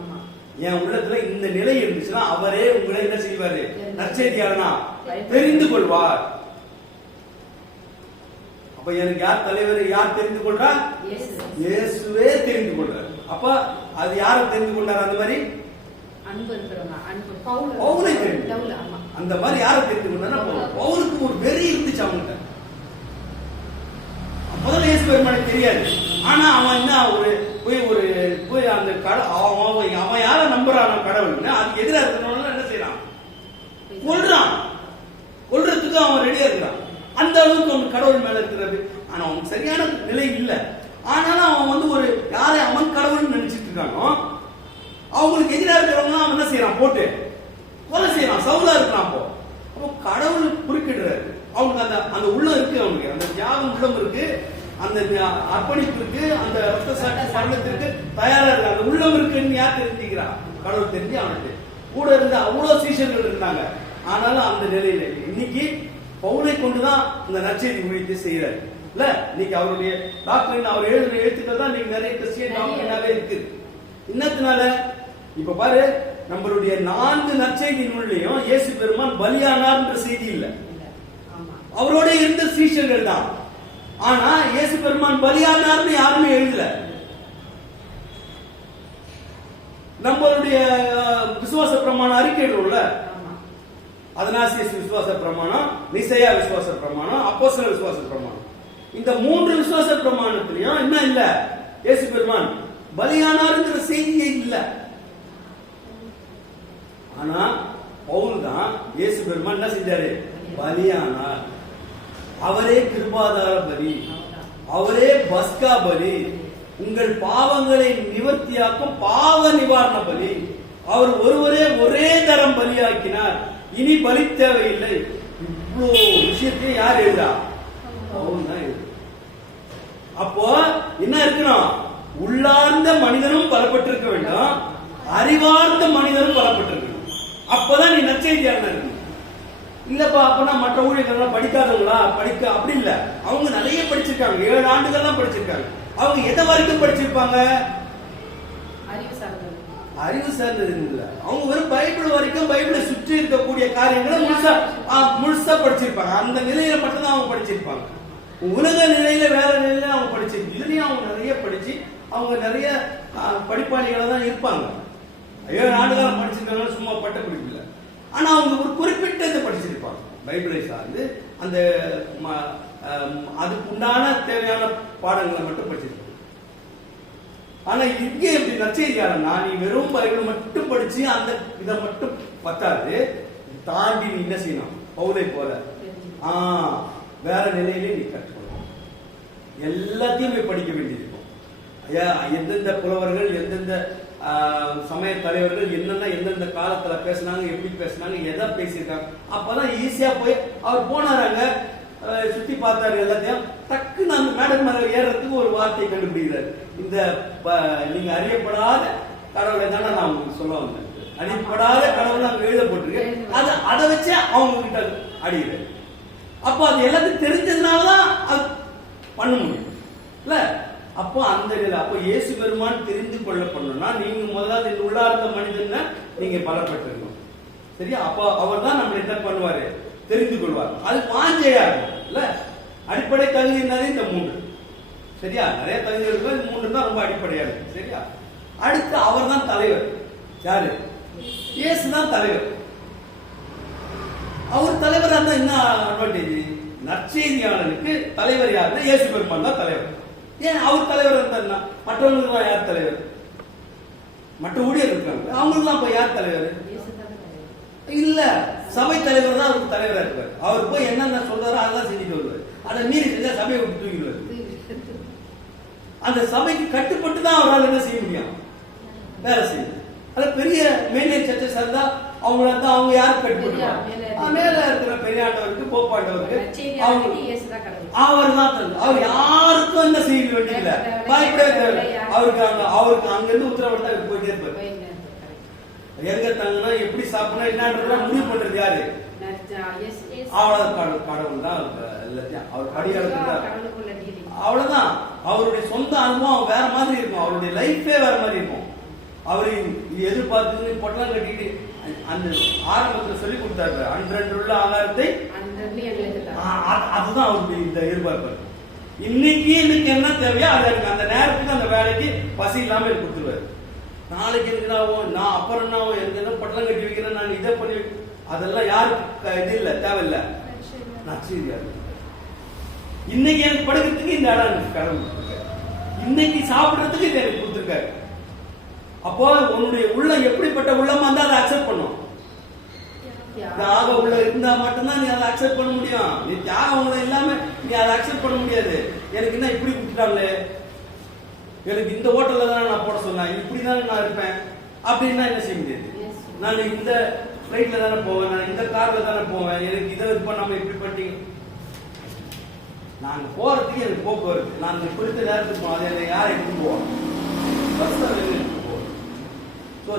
என் உள்ளத்துல இந்த நிலை இருந்துச்சுன்னா அவரே உங்களை என்ன செய்வாரு? நற்செய்தியாளனா தெரிந்து கொள்வார். அப்ப எனக்கு யார் தலைவர், யார் தெரிந்து கொள்றா? இயேசுவே தெரிந்து கொள்றார். அப்ப அது யாரை தெரிந்து கொண்டார்? அந்த மாதிரி பவுலை தெரிந்து, அந்த மாதிரி யாரை தெரிந்து கொண்டார்? பவுலுக்கு ஒரு வெறி இருந்துச்சு அவன்கிட்ட. முதல்ல இயேசு பெருமானுக்கு தெரியாது. ஆனா அவன் என்ன போய் அந்த அவன் யார நம்புறான் கடவுள்னு, அதுக்கு எதிராக இருக்கிறவங்க என்ன செய்யறான்? கொல்றான். கொல்றதுக்கு அவன் ரெடியா இருக்கிறான். அந்த அளவுக்கு அவன் கடவுள் மேல இருக்கிறது. ஆனா அவன் சரியான நிலை இல்ல. ஆனாலும் அவன் வந்து ஒரு யாரை அவன் கடவுள்னு நினைச்சிட்டு இருக்கானோ அவங்களுக்கு எதிராக இருக்கிறவங்க அவன் என்ன செய்யறான்? போட்டு கொலை செய்யறான். சவுலா இருக்கிறான். அப்போ கடவுள் குறுக்கிடுறாரு. அவனுக்கு அந்த உள்ளம் இருக்கு, அவனுக்கு அந்த தியாகம் உள்ளம் இருக்கு, அந்த அர்ப்பணிப்பு இருக்கு, அந்த ரத்த சாட்சி மரணத்திற்கு தயாரா இருக்கு. அந்த உள்ளம் இருக்குன்னு யார் தெரிஞ்சுக்கிறான்? கடவுள் தெரிஞ்சு அவனுக்கு கூட இருந்த அவ்வளவு சீஷர்கள் இருந்தாங்க. ஆனாலும் அந்த நிலையில இன்னைக்கு பவுலை கொண்டுதான் இந்த நற்செய்தி ஊழியத்தை செய்யறாரு. இல்ல இன்னைக்கு அவருடைய டாக்டர் அவர் எழுதுற எழுத்துக்கள் தான் இன்னைக்கு நிறைய கிறிஸ்டியன் டாக்டராகவே இருக்கு. இன்னத்தினால இப்ப பாரு, நம்மளுடைய 4 நற்செய்தி நூல்லையும் இயேசு பெருமான் பலியானார் என்ற செய்தி இல்ல. அவரோட இருந்த சீஷர்கள் தான். ஆனா இயேசு பெருமான் பலியானார்னு யாருமே எழுதல. நம்மளுடைய விசுவாச பிரமாணம் அறிக்கையிடும்ல, அதனாசியஸ் விசுவாச பிரமாணம், நிசையா விசுவாச பிரமாணம், அப்போஸ்தலர் விசுவாச பிரமாணம். இந்த 3 விசுவாச பிரமாணத்திலையும் என்ன இல்ல? இயேசு பெருமான் பலியானார்ங்கிற செய்தியே இல்ல. ஆனா பவுல் தான் இயேசு பெருமான் என்ன செஞ்சாரு? பலியானார். அவரே கிருபாதார பலி, அவரே பஸ்கா பலி, உங்கள் பாவங்களை நிவர்த்தியாக்கும் பாவ நிவாரண பலி. அவர் ஒருவரே ஒரே தரம் பலியாக்கினார், இனி பலி தேவையில்லை. இவ்வளவு விஷயத்தை யார் எழுதா? பவுல் தான் எழுது. அப்போ என்ன இருக்கணும்? உள்ளார்ந்த மனிதனும் பலப்பட்டிருக்க வேண்டும், அறிவார்ந்த மனிதனும் பலப்பட்டிருக்கணும். அப்பதான் நீ நற்செய்தியாளனா இருக்கணும். இல்லப்பா அப்பனா மற்ற ஊழியர்கள் படிக்காதவங்களா? அப்படி இல்ல. அவங்க நிறைய படிச்சிருக்காங்க, 7 ஆண்டுகள் தான் படிச்சிருக்காங்க. அவங்க எதை வரைக்கும் படிச்சிருப்பாங்க? அறிவு சார்ந்தது. அறிவு சார்ந்தது இல்ல. அவங்க வெறும் பைபிள் வரைக்கும் பைபிளை சுற்றி இருக்கக்கூடிய காரியங்களை முழுசா படிச்சிருப்பாங்க. அந்த நிலையில மட்டும்தான் அவங்க படிச்சிருப்பாங்க. உலக நிலையில வேற நிலையில அவங்க படிச்சிருப்பாங்க. இதுலயும் அவங்க நிறைய படிச்சு அவங்க நிறைய படிப்பாளிகளா தான் இருப்பாங்க. 7 ஆண்டுகாலம் படிச்சிருக்காங்க, சும்மா பட்ட படிப்பு இல்லை. ஆனா அவங்க ஒரு குறிப்பிட்ட படிச்சிருப்பாங்க பைபிளை சார்ந்து. அந்த அதுக்கு உண்டான தேவையான பாடங்களை மட்டும் படிச்சிருப்பாங்க. ஆனா இங்கே எப்படி நற்செய்தியாளனா நீ வெறும் பைபிள் மட்டும் படிச்சு அந்த இதை மட்டும் பத்தாது, தாண்டி நீ என்ன செய்யணும்? பவுலை போல வேற நிலையிலே நீ கற்றுக்கணும். எல்லாத்தையும் போய் படிக்க வேண்டியிருக்கும். எந்தெந்த புலவர்கள், எந்தெந்த சமய தலைவர்கள் என்னென்ன எந்தெந்த காலத்துல பேசினாங்க, எப்படி பேசினாங்க, எதை பேசியிருக்காங்க, அப்பதான் ஈஸியா போய் அவர் போனாராங்க, சுத்தி பார்த்தாரு எல்லாத்தையும். டக்குன்னு அந்த மேடம் மேல ஏறதுக்கு ஒரு வார்த்தையை கண்டுபிடிக்கிறார். இந்த நீங்க அறியப்படாத கடவுளை தானே நான் உங்களுக்கு சொல்ல வந்தேன். அறியப்படாத கடவுள் அங்க எழுத போட்டிருக்கேன். அதை வச்சு அவங்க கிட்ட அடிக்கிறார். அப்போ அது எல்லாத்தையும் தெரிஞ்சதுனாலதான் அது பண்ண முடியும் இல்ல. அப்போ அந்த நிலை, அப்போ இயேசு பெருமான் தெரிந்து கொள்ளப்படணும்னா நீங்க முதலாவது இந்த உள்ளார்ந்த மனிதன் நீங்க பலப்பட்டிருக்கணும். சரியா? அப்போ அவர் தான் நம்ம என்ன பண்ணுவாரு? தெரிந்து கொள்வார். அது வாஞ்சையா இருக்கும் இல்ல. அடிப்படை தகுதினாலே இந்த 3. சரியா? நிறைய தகுதிகள் இந்த 3 தான் ரொம்ப அடிப்படையா இருக்கு. சரியா? அடுத்து அவர் தான் தலைவர். யாரு? இயேசு தான் தலைவர். அவர் தலைவரா இருந்தா என்ன அட்வான்டேஜ்? நற்செய்தியாளனுக்கு தலைவர் யாருன்னா இயேசு பெருமான் தான் தலைவர். ஏன் அவர் தலைவர் இருந்தா மற்றவங்களுக்கு தான் யார் தலைவர்? மற்ற ஊழியர் இருக்காங்க, அவங்களுக்கு தான் போய் யார் தலைவர்? இல்ல, சபை தலைவர் தான் அவருக்கு தலைவரா இருக்காரு. அவர் போய் என்னென்ன சொல்றாரோ அதெல்லாம் செஞ்சுட்டு வருவார். அதை மீறி செஞ்சா சபையை விட்டு தூக்கிடுவார். அந்த சபைக்கு கட்டுப்பட்டு தான் அவரால் என்ன செய்ய முடியும்? வேலை செய்யும். அது பெரிய மெயின்லைன் சர்ச்சஸ் இருந்தா அவங்கள தான் அவங்க யாருக்கு கட்டுப்பட்டு? மேல இருக்கிற பெரியாண்டவருக்கு, போப்பாண்டவருக்கு அவர் தான். அவர் யாருக்கும் என்ன செய்ய வேண்டியதில்ல, பயப்படவே தேவை. அவருக்கு அங்கிருந்து உத்தரவாதம் போயிட்டே இருப்பாரு. எங்க தங்கினா எப்படி சாப்பிடணும் என்னன்றதெல்லாம் முடிவு பண்றது யாரு? கடவுள் தான். எல்லாத்தையும் அவர் படியாளர். அவ்வளவுதான். அவருடைய சொந்த அனுபவம் வேற மாதிரி இருக்கும். அவருடைய லைஃபே வேற மாதிரி இருக்கும். அவரு எதிர்பார்த்து பொட்டலாம் கட்டிட்டு அந்த ஆரம்பத்துல சொல்லி கொடுத்தாரு, அன்றன்றுள்ள ஆகாரத்தை. அதுதான் அவருடைய இந்த எதிர்பார்ப்பு. இன்னைக்கு என்ன தேவையோ அது எனக்கு அந்த நேரத்துக்கு அந்த வேலைக்கு பசி இல்லாம கொடுத்துருவாரு. நாளைக்கு எதுக்குனாவும் நான் அப்புறம் என்ன பட்டலம் கட்டி வைக்கிறேன், நான் இதை பண்ணி அதெல்லாம் யாருக்கு இது இல்லை, தேவையில்லை. நற்செய்தியா இன்னைக்கு எனக்கு படுக்கிறதுக்கு இந்த இடம் எனக்கு கடவுள், இன்னைக்கு சாப்பிடுறதுக்கு இதை எனக்கு கொடுத்துருக்காரு. அப்போ உன்னுடைய உள்ளம் எப்படிப்பட்ட உள்ளமா இருந்தா அதை அக்செப்ட் பண்ணும். தியாக உள்ள இருந்தா மட்டும்தான் நீ அதை அக்செப்ட் பண்ண முடியும். நீ தியாகம் உள்ள இல்லாம நீ அதை அக்செப்ட் பண்ண முடியாது. எனக்கு என்ன இப்படி கொடுத்துட்டாங்களே, எனக்கு இந்த ஹோட்டல்ல தானே நான் போட சொன்னேன், இப்படிதானே நான் இருப்பேன் அப்படின்னா என்ன செய்ய முடியாது. நான் இந்த ஃபிளைட்ல தானே போவேன், நான் இந்த கார்ல தானே போவேன், எனக்கு இதை இது பண்ணாம இப்படி பண்ணிட்டீங்க. நாங்க போறதுக்கு எனக்கு போக்குவரத்து, நாங்க குறித்த நேரத்துக்கு போவோம். அதை யாரை எடுத்து போவோம்?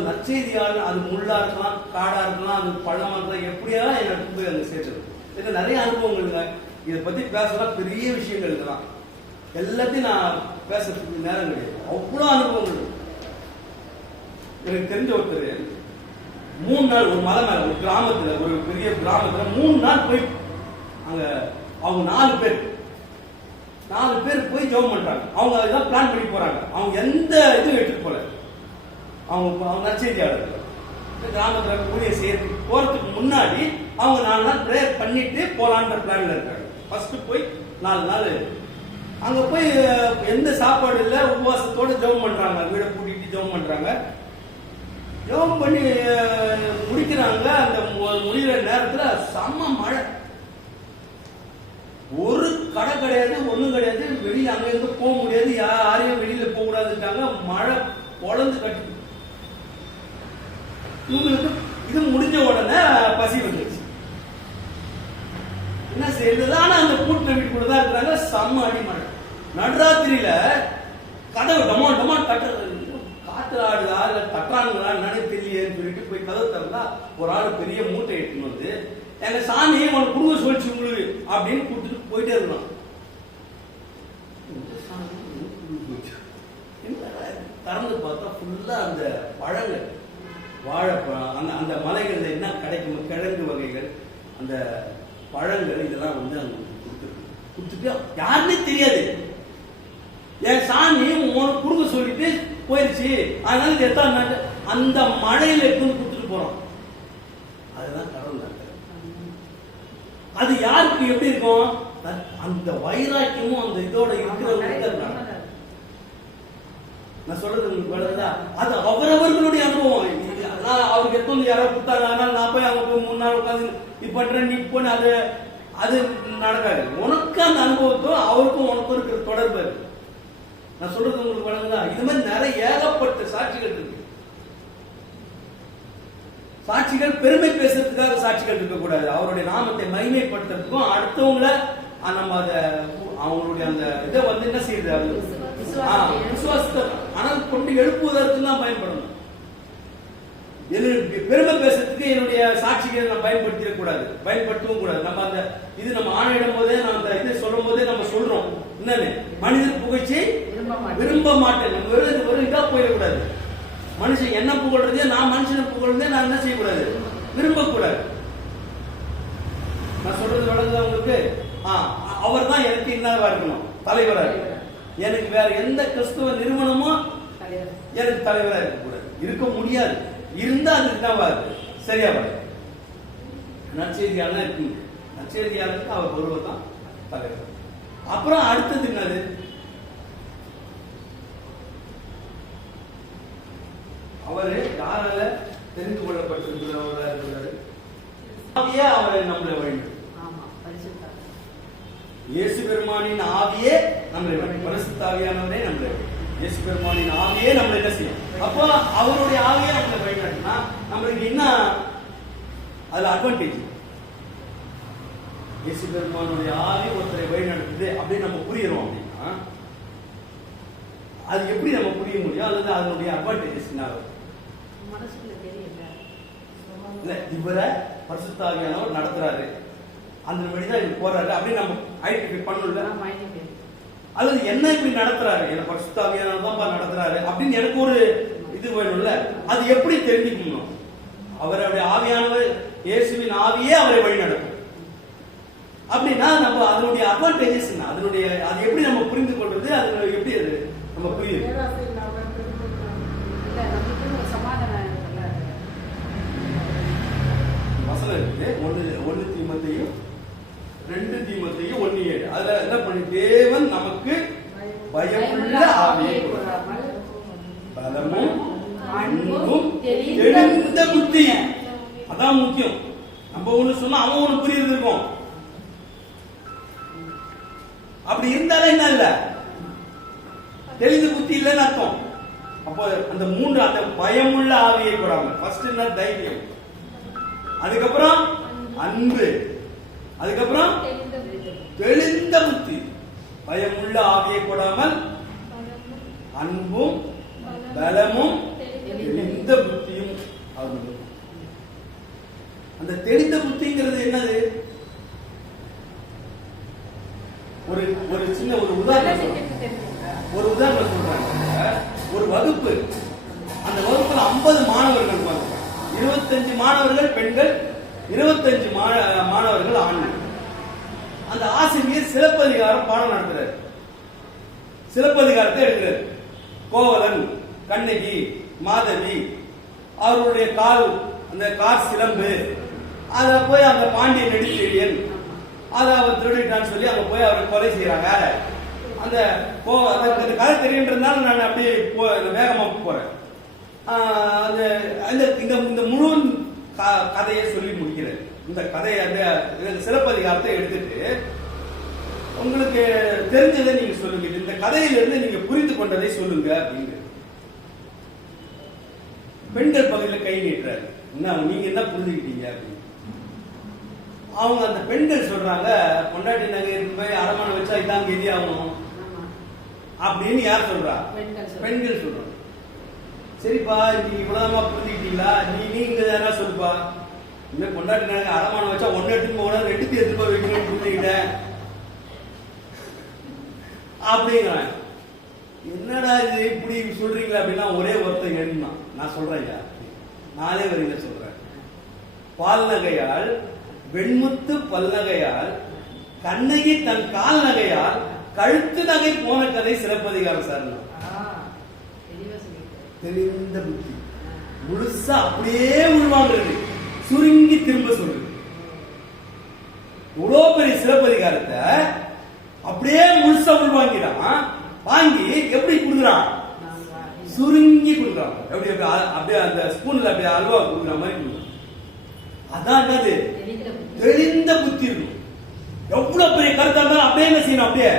நற்செய்தியாளர் அது முள்ளா இருக்கலாம், காடா இருக்கலாம், அது பழமா இருக்கலாம், எப்படியாவது எனக்கு போய் அங்க சேர்த்துது. இதுல நிறைய அனுபவங்கள்ங்க. இதை பத்தி பேசலாம், பெரிய விஷயங்கள் இருக்கலாம். எல்லாத்தையும் நான் பேசுறதுக்கு நேரம் கிடையாது. அவ்வளவு அனுபவங்கள். எனக்கு தெரிஞ்ச ஒருத்தர் 3 நாள் ஒரு மலை மேல, ஒரு கிராமத்துல, ஒரு பெரிய கிராமத்துல 3 நாள் போய் அங்க அவங்க 4 பேர் போய் ஜெபம் பண்றாங்க. அவங்க அதுதான் பிளான் பண்ணி போறாங்க. அவங்க எந்த இதுவும் எடுத்துட்டு போல. அவங்க நற்செய்தியாளர் கிராமத்துல ஊழியர் சேர்த்து போறதுக்கு முன்னாடி அவங்க 4 நாள் பிரேயர் பண்ணிட்டு போலான்ற பிளான்ல இருக்காங்க. ஃபர்ஸ்ட் போய் 4 நாள் அங்க போய் எந்த சாப்பாடு இல்ல, உபவாசத்தோட ஜெபம் பண்றாங்க. வீடை கூட்டிட்டு ஜெபம் பண்றாங்க. ஜெபம் பண்ணி முடிக்கிறாங்க. அந்த முடிகிற நேரத்துல செம்ம மழை. ஒரு கடை கிடையாது, ஒண்ணும் கிடையாது. வெளியில அங்க இருந்து போக முடியாது, யாரையும் வெளியில போக கூடாதுட்டாங்க. மழை பொழந்து கட்டி. இவங்களுக்கு இது முடிஞ்ச உடனே பசி வந்துருச்சு. என்ன செய்யறது? ஆனா அந்த கூட்டின வீட்டுக்குள்ள தான் இருக்கிறாங்க. செம்ம அடி மழை. நடுராத்திரியில கதவு டமான் டமான் தட்டுறது. காற்று ஆடுதா இல்ல தட்டானுங்களா நடு தெரியலன்னு சொல்லிட்டு போய் கதவு திறந்தா ஒரு ஆள் பெரிய மூட்டை எடுத்துன்னு வந்து, எங்க சாமி உனக்கு குடும்ப சொல்லிச்சு உங்களுக்கு அப்படின்னு கூப்பிட்டு போயிட்டே இருந்தான். திறந்து பார்த்தா ஃபுல்லா அந்த பழங்கள், வாழைப்பழம், அந்த அந்த மலைகள்ல என்ன கிடைக்கும், கிழங்கு வகைகள், அந்த பழங்கள், இதெல்லாம் வந்து அவங்க கொடுத்துட்டு யாருன்னே தெரியாது. என் சாமி உனக்கு கொடுக்க சொல்லிட்டு போயிடுச்சு, அதனால இது எத்தனை அந்த மழையில எடுத்து கொடுத்துட்டு போறோம். அதுதான் கடவுள் நடத்துறது. அது யாருக்கு எப்படி இருக்கும்? அந்த வைராக்கியமும் அந்த இதோட இருக்கிற நான் சொல்றது உங்களுக்கு வருதா? அது அவரவர்களுடைய அனுபவம். அவருக்கு எத்தனை யாராவது கொடுத்தாங்க, அதனால நான் போய் அவங்க போய் 3 நாள் உட்காந்து நீ பண்றேன் நீ போன அது நடக்காது. உனக்கு அந்த அனுபவத்தோ அவருக்கும் உனக்கும் இருக்கிற தொடர்பு. நான் சொல்றது உங்களுக்கு வழங்குதா? இது மாதிரி நிறைய ஏகப்பட்ட சாட்சிகள் இருக்கு. சாட்சிகள் பெருமை பேசுறதுக்காக சாட்சிகள் இருக்கக்கூடாது. அவருடைய நாமத்தை மகிமைப்படுத்துறதுக்கும் அடுத்தவங்கள நம்ம அதை அவங்களுடைய அந்த இதை வந்து என்ன செய்யுது, விசுவாசத்தை ஆனால் கொண்டு எழுப்புவதற்கு தான் பயன்படணும். பெருமை பேசுறதுக்கு என்னுடைய சாட்சிகளை நம்ம பயன்படுத்தவும் கூடாது. நம்ம அந்த இது நம்ம ஆணையிடும் போதே நம்ம அந்த இதை சொல்லும் போதே நம்ம சொல்றோம் என்னன்னு, மனிதர் புகழ்ச்சி விரும்ப மாட்டேன். நம்ம வெறும் இதா போயிடக்கூடாது. மனுஷன் என்ன புகழ்றதே, நான் மனுஷனை புகழ்றதே நான் என்ன செய்யக்கூடாது, விரும்பக்கூடாது. நான் சொல்றது வழங்குதா உங்களுக்கு? அவர் தான் எனக்கு என்னவா இருக்கணும், தலைவரா இருக்கணும். எனக்கு வேற எந்த கிறிஸ்துவ நிறுவனமும் எனக்கு தலைவரா இருக்கக்கூடாது, இருக்க முடியாது. இருந்தா அது என்னவா இருக்கு, சரியா வர நற்செய்தியாளர் இருக்கு. நற்செய்தியாளருக்கு அவர் ஒருவர் தான் தலைவர். அப்புறம் அடுத்தது என்னது, அவரு யாரால தெரிந்து கொள்ளப்பட்டிருக்கிறவரா இருக்கிறாரு, அவரை நம்மளை வழி. இயேசு பெருமானின் ஆவியே நம்மளை வழி, பரிசுத்த ஆவியானவரே நம்மளை வழி. இயேசு பெருமானின் ஆவியே நம்மளை என்ன செய்யும்? அப்போ அவருடைய ஆவியே நம்மளை வழிநடத்தினா நம்மளுக்கு என்ன அதுல அட்வான்டேஜ்? இயேசு பெருமானுடைய ஆவி ஒருத்தரை வழிநடத்துது அப்படின்னு நம்ம புரியுறோம் அப்படின்னா அது எப்படி நம்ம புரிய முடியும்? அல்லது அதனுடைய அட்வான்டேஜஸ் என்ன? இல்ல, இவரை பரிசுத்த ஆவியானவர் நடத்துறாரு, அந்த வழிதான் இது போறாரு அப்படின்னு நம்ம ஐடென்டிஃபை பண்ணல. அல்லது என்ன இப்படி நடத்துறாரு, என்ன பரிசுத்த ஆவியானவர் தான் நடத்துறாரு அப்படின்னு எனக்கு ஒரு இது வேணும்ல. அது எப்படி தெரிஞ்சுக்கணும்? அவருடைய ஆவியானவர், இயேசுவின் ஆவியே அவரை வழி நடத்தும் அப்படின்னா நம்ம அதனுடைய அட்வான்டேஜஸ் என்ன, அதனுடைய அது எப்படி நம்ம புரிந்து கொள்றது, அது எப்படி அது நம்ம புரியுது? வசனம் இருக்கு, 1 தீமோத்தேயு 2 தீமோத்தேயு 1:7. அதுல என்ன பண்ணி, தேவன் நமக்கு பயமுள்ள ஆவியை கொடுத்தார், பலமும் அன்பும் தெளிந்த புத்தி. அதான் முக்கியம். நம்ம ஒண்ணு சொன்னா அவன் ஒண்ணு புரியுது இருக்கும். அப்படி இருந்தாலும் என்ன இல்ல, தெளிந்த புத்தி இல்லைன்னு அர்த்தம். அப்போ அந்த 3 அந்த பயமுள்ள ஆவியை கொடாம, ஃபர்ஸ்ட் என்ன, தைரியம், அதுக்கப்புறம் அன்பு, அதுக்கப்புறம் தெளிந்த புத்தி. பயமுள்ள ஆவியை கொடாமல் அன்பும் பலமும் தெளிந்த புத்தியும். அந்த தெளிந்த புத்திங்கிறது என்னது? ஒரு சின்ன ஒரு உதாரணம் சொல்றாங்க. ஒரு வகுப்பு, அந்த வகுப்புல 50 மாணவர்கள் இருப்பாங்க. 25 மாணவர்கள் பெண்கள், 25 மாணவர்கள் ஆண்கள். அந்த ஆசிரியர் சிலப்பதிகாரம் பாடம் நடத்துறாரு. சிலப்பதிகாரத்தை எடுக்கிறார். கோவலன், கண்ணகி, மாதவி, அவருடைய அந்த கார் சிலம்பு, அத போய் அந்த பாண்டிய நெடுஞ்செழியன் அதை அவர் திருடிட்டான்னு சொல்லி அங்க போய் அவரை கொலை செய்யறாங்க. அந்த கதை தெரியுன்றதுனால நான் அப்படியே வேகமா போறேன். இந்த முழு கதையை சொல்லி முடிக்கிறேன். இந்த கதையை அந்த சிலப்பதிகாரத்தை எடுத்துட்டு உங்களுக்கு தெரிஞ்சதை நீங்க சொல்லுங்க, இந்த கதையிலிருந்து நீங்க புரிந்து கொண்டதை சொல்லுங்க அப்படின்னு. பெண்கள் பகுதியில் கை நீட்டுறாரு, நீங்க என்ன புரிஞ்சுக்கிட்டீங்க அப்படின்னு. அவங்க அந்த பெண்கள் சொல்றாங்க, பொண்டாட்டி நகருக்கு போய் அரமனை வச்சா இதான் கெதி ஆகும் அப்படின்னு. யார் சொல்றா? பெண்கள் சொல்றாங்க. சரிப்பா, நீங்க இவ்வளவுமா புரிஞ்சுக்கிட்டீங்களா? நீங்க என்ன சொல்லுப்பா, இந்த பொண்டாட்டி நகர் அரமனை வச்சா 1 எடுத்து போக 2 எடுத்து போய் வைக்கணும்னு புரிஞ்சுக்கிட்டேன் அப்படிங்கிறாங்க. என்னடா இது இப்படி சொல்றீங்களா அப்படின்னா ஒரே ஒருத்தன் எழுதினான். நான் சொல்றேன் ஐயா, 4 வரியில சொல்றேன். பால் நகையால் வெண்முத்து பல்நகையால் கண்ணகி தன் கால் நகையால் கழுத்து நகை போன கதை சிலப்பதிகாரம் சார். தெரிந்த புத்தி முழுசா அப்படியே உள்வாங்கிறது, சுருங்கி திரும்ப சொல்றது. இவ்வளவு பெரிய சிலப்பதிகாரத்தை அப்படியே முழுசா உள்வாங்கிறான். வாங்கி எப்படி கொடுக்குறான்? சுருங்கி கொடுக்குறான். எப்படி அப்படியே அந்த ஸ்பூன்ல அப்படியே அல்வா கொடுக்குற மாதிரி கொடுக்குறான். அதான் என்னது? தெளிந்த புத்தி இருக்கும். எவ்வளவு பெரிய கருத்தா இருந்தாலும் அப்படியே என்ன செய்யணும்? அப்படியே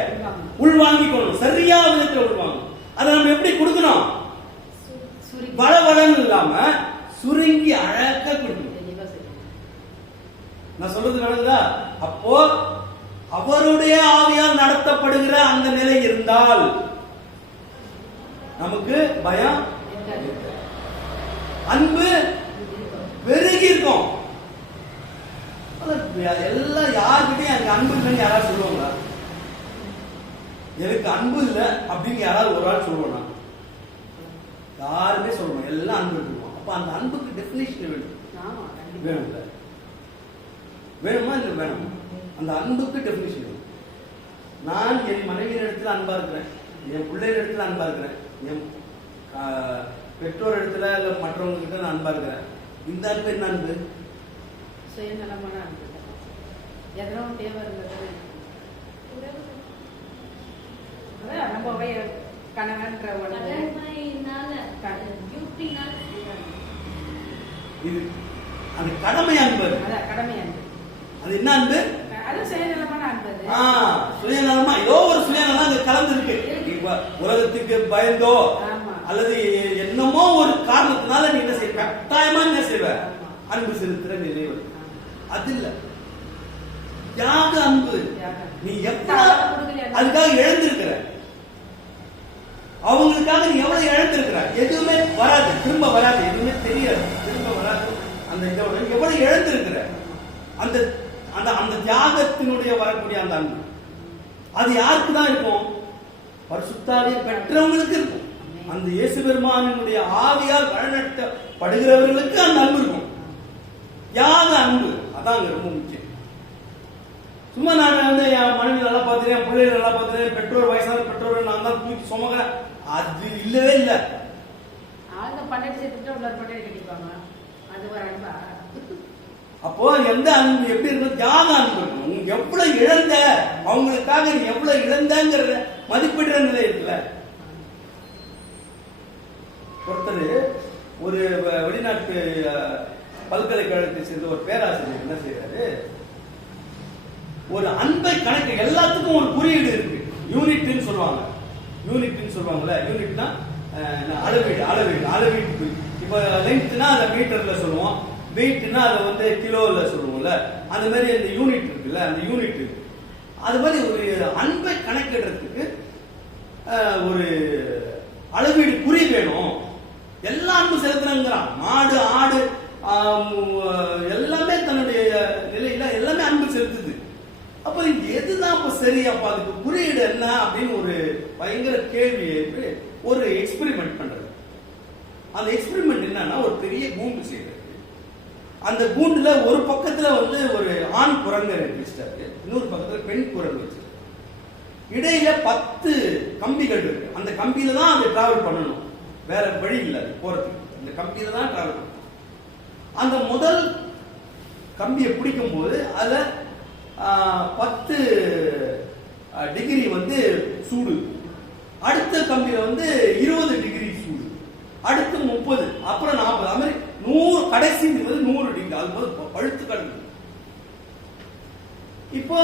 உள்வாங்கிக்கணும். சரியா விதத்துல உள்வாங்கணும். அதை நம்ம எப்படி கொடுக்கணும்? வளவளன்னு இல்லாம சுருங்கி அழகா கொடுக்கணும். நான் சொல்றது நடந்ததா? அப்போ அவருடைய ஆவியால் நடத்தப்படுகிற அந்த நிலை இருந்தால் நமக்கு பயம், அன்பு பெருகி இருக்கும். எல்லாம் யாருக்கிட்டையும் எனக்கு அன்பு இல்லைன்னு யாராவது சொல்லுவாங்களா? எனக்கு அன்பு இல்லை அப்படின்னு யாராவது ஒரு ஆள் சொல்லுவானா? யாருமே சொல்லணும். எல்லாம் அன்பு இருக்குமா? அப்ப அந்த அன்புக்கு டெபினிஷன் வேணும். வேணும்ல? வேணுமா இல்லை வேணுமா? அந்த அன்புக்கு டெபினிஷன் வேணும். நான் என் மனைவியின் இடத்துல அன்பா இருக்கிறேன், என் பிள்ளைகள் இடத்துல அன்பா இருக்கிறேன், என் பெற்றோர் இடத்துல இல்ல மற்றவங்க கிட்ட நான் அன்பா இருக்கிறேன். இந்த அன்பு என்ன அன்பு? சுயநலமான அன்பு. எதனோ தேவை இருந்தது நம்ம கணவன்ற இது அந்த கடமை அன்பு. கடமை அன்பு. அது என்ன அன்பு? அது சுயநலமான அன்பு. சுயநலமா ஏதோ ஒரு சுயநலம் அங்க கலந்து இருக்கு. உலகத்துக்கு பயந்தோ அல்லது என்னமோ ஒரு காரணத்தினால நீ என்ன செய்வ? கட்டாயமா என்ன செய்வ? அன்பு செலுத்துற நிலை வருது. அது இல்ல தியாக அன்பு. நீ எவ்வளவு அதுக்காக இழந்திருக்கிற, அவங்களுக்காக நீ எவ்வளவு இழந்திருக்கிற, எதுவுமே வராது, திரும்ப வராது, எதுவுமே தெரியாது, திரும்ப வராது. அந்த இதோட எவ்வளவு இழந்திருக்கிற அந்த அந்த அந்த தியாகத்தினுடைய வரக்கூடிய அந்த அன்பு, அது யாருக்கு தான் இருக்கும்? பரிசுத்தாவியை பெற்றவங்களுக்கு இருக்கும். அந்த இயேசு பெருமானினுடைய ஆவியால் வழிநடத்தப்படுகிறவர்களுக்கு அந்த அன்பு இருக்கும். தியாக அன்பு அதான் ரொம்ப முக்கியம். சும்மா நான் வந்து என் மனைவி நல்லா பார்த்துறேன், என் பிள்ளைகள் நல்லா பார்த்துறேன், பெற்றோர் வயசான பெற்றோர் நான் தான் தூக்கி சுமக, அது இல்லவே இல்லை. அப்போ எந்த அன்பு எப்படி இருக்கும்? தியாக அன்பு இருக்கும். எவ்வளவு இழந்த, அவங்களுக்காக நீ எவ்வளவு இழந்தங்கிற மதிப்பிடுற நிலை இருக்குல்ல. ஒருத்தர் ஒரு வெளிநாட்டு பல்கலைக்கழகத்தை சேர்ந்த ஒரு பேராசிரியர் என்ன செய்யறாரு? ஒரு அன்பை கணக்கு, எல்லாத்துக்கும் ஒரு குறியீடு இருக்கு. யூனிட்னு சொல்லுவாங்க. யூனிட்னு சொல்லுவாங்கல்ல. யூனிட்னா அளவீடு, அளவீடு, அளவீடு. இப்ப லெங்க்த்னா அதை மீட்டர்ல சொல்லுவோம், வெயிட்னா அதை வந்து கிலோல சொல்லுவோம்ல. அந்த மாதிரி அந்த யூனிட் இருக்குல்ல, அந்த யூனிட் அது மாதிரி ஒரு அன்பை கணக்கிடுறதுக்கு ஒரு அளவீடு குறி வேணும். எல்லா அன்பு செலுத்துறாங்கிறான். மாடு, ஆடு எல்லாமே தன்னுடைய நிலையில எல்லாமே அன்பு செலுத்துது. அப்ப எதுதான் அப்ப சரி? அப்ப அதுக்கு குறியீடு என்ன அப்படின்னு ஒரு பயங்கர கேள்வி ஒரு எக்ஸ்பெரிமெண்ட் பண்றது. அந்த எக்ஸ்பெரிமெண்ட் என்னன்னா, ஒரு பெரிய கூண்டு செய்யறது. அந்த கூண்டுல ஒரு பக்கத்துல வந்து ஒரு ஆண் குரங்கு வச்சிட்டாரு, இன்னொரு பக்கத்துல பெண் குரங்கு வச்சிருக்கு. இடையில 10 கம்பிகள் இருக்கு. அந்த கம்பியில தான் அதை டிராவல் பண்ணணும், வேற வழி இல்லை போறதுக்கு. அந்த கம்பியில தான் டிராவல் பண்ணணும். அந்த முதல் கம்பியை பிடிக்கும் போது அதுல 10 டிகிரி வந்து சூடு, அடுத்த கம்பியில வந்து 20 டிகிரி சூடு, அடுத்து 30, அப்புறம் 40, அது மாதிரி 100, கடைசி 100 டிகிரி. அது போது பழுத்து கிடக்கு. இப்போ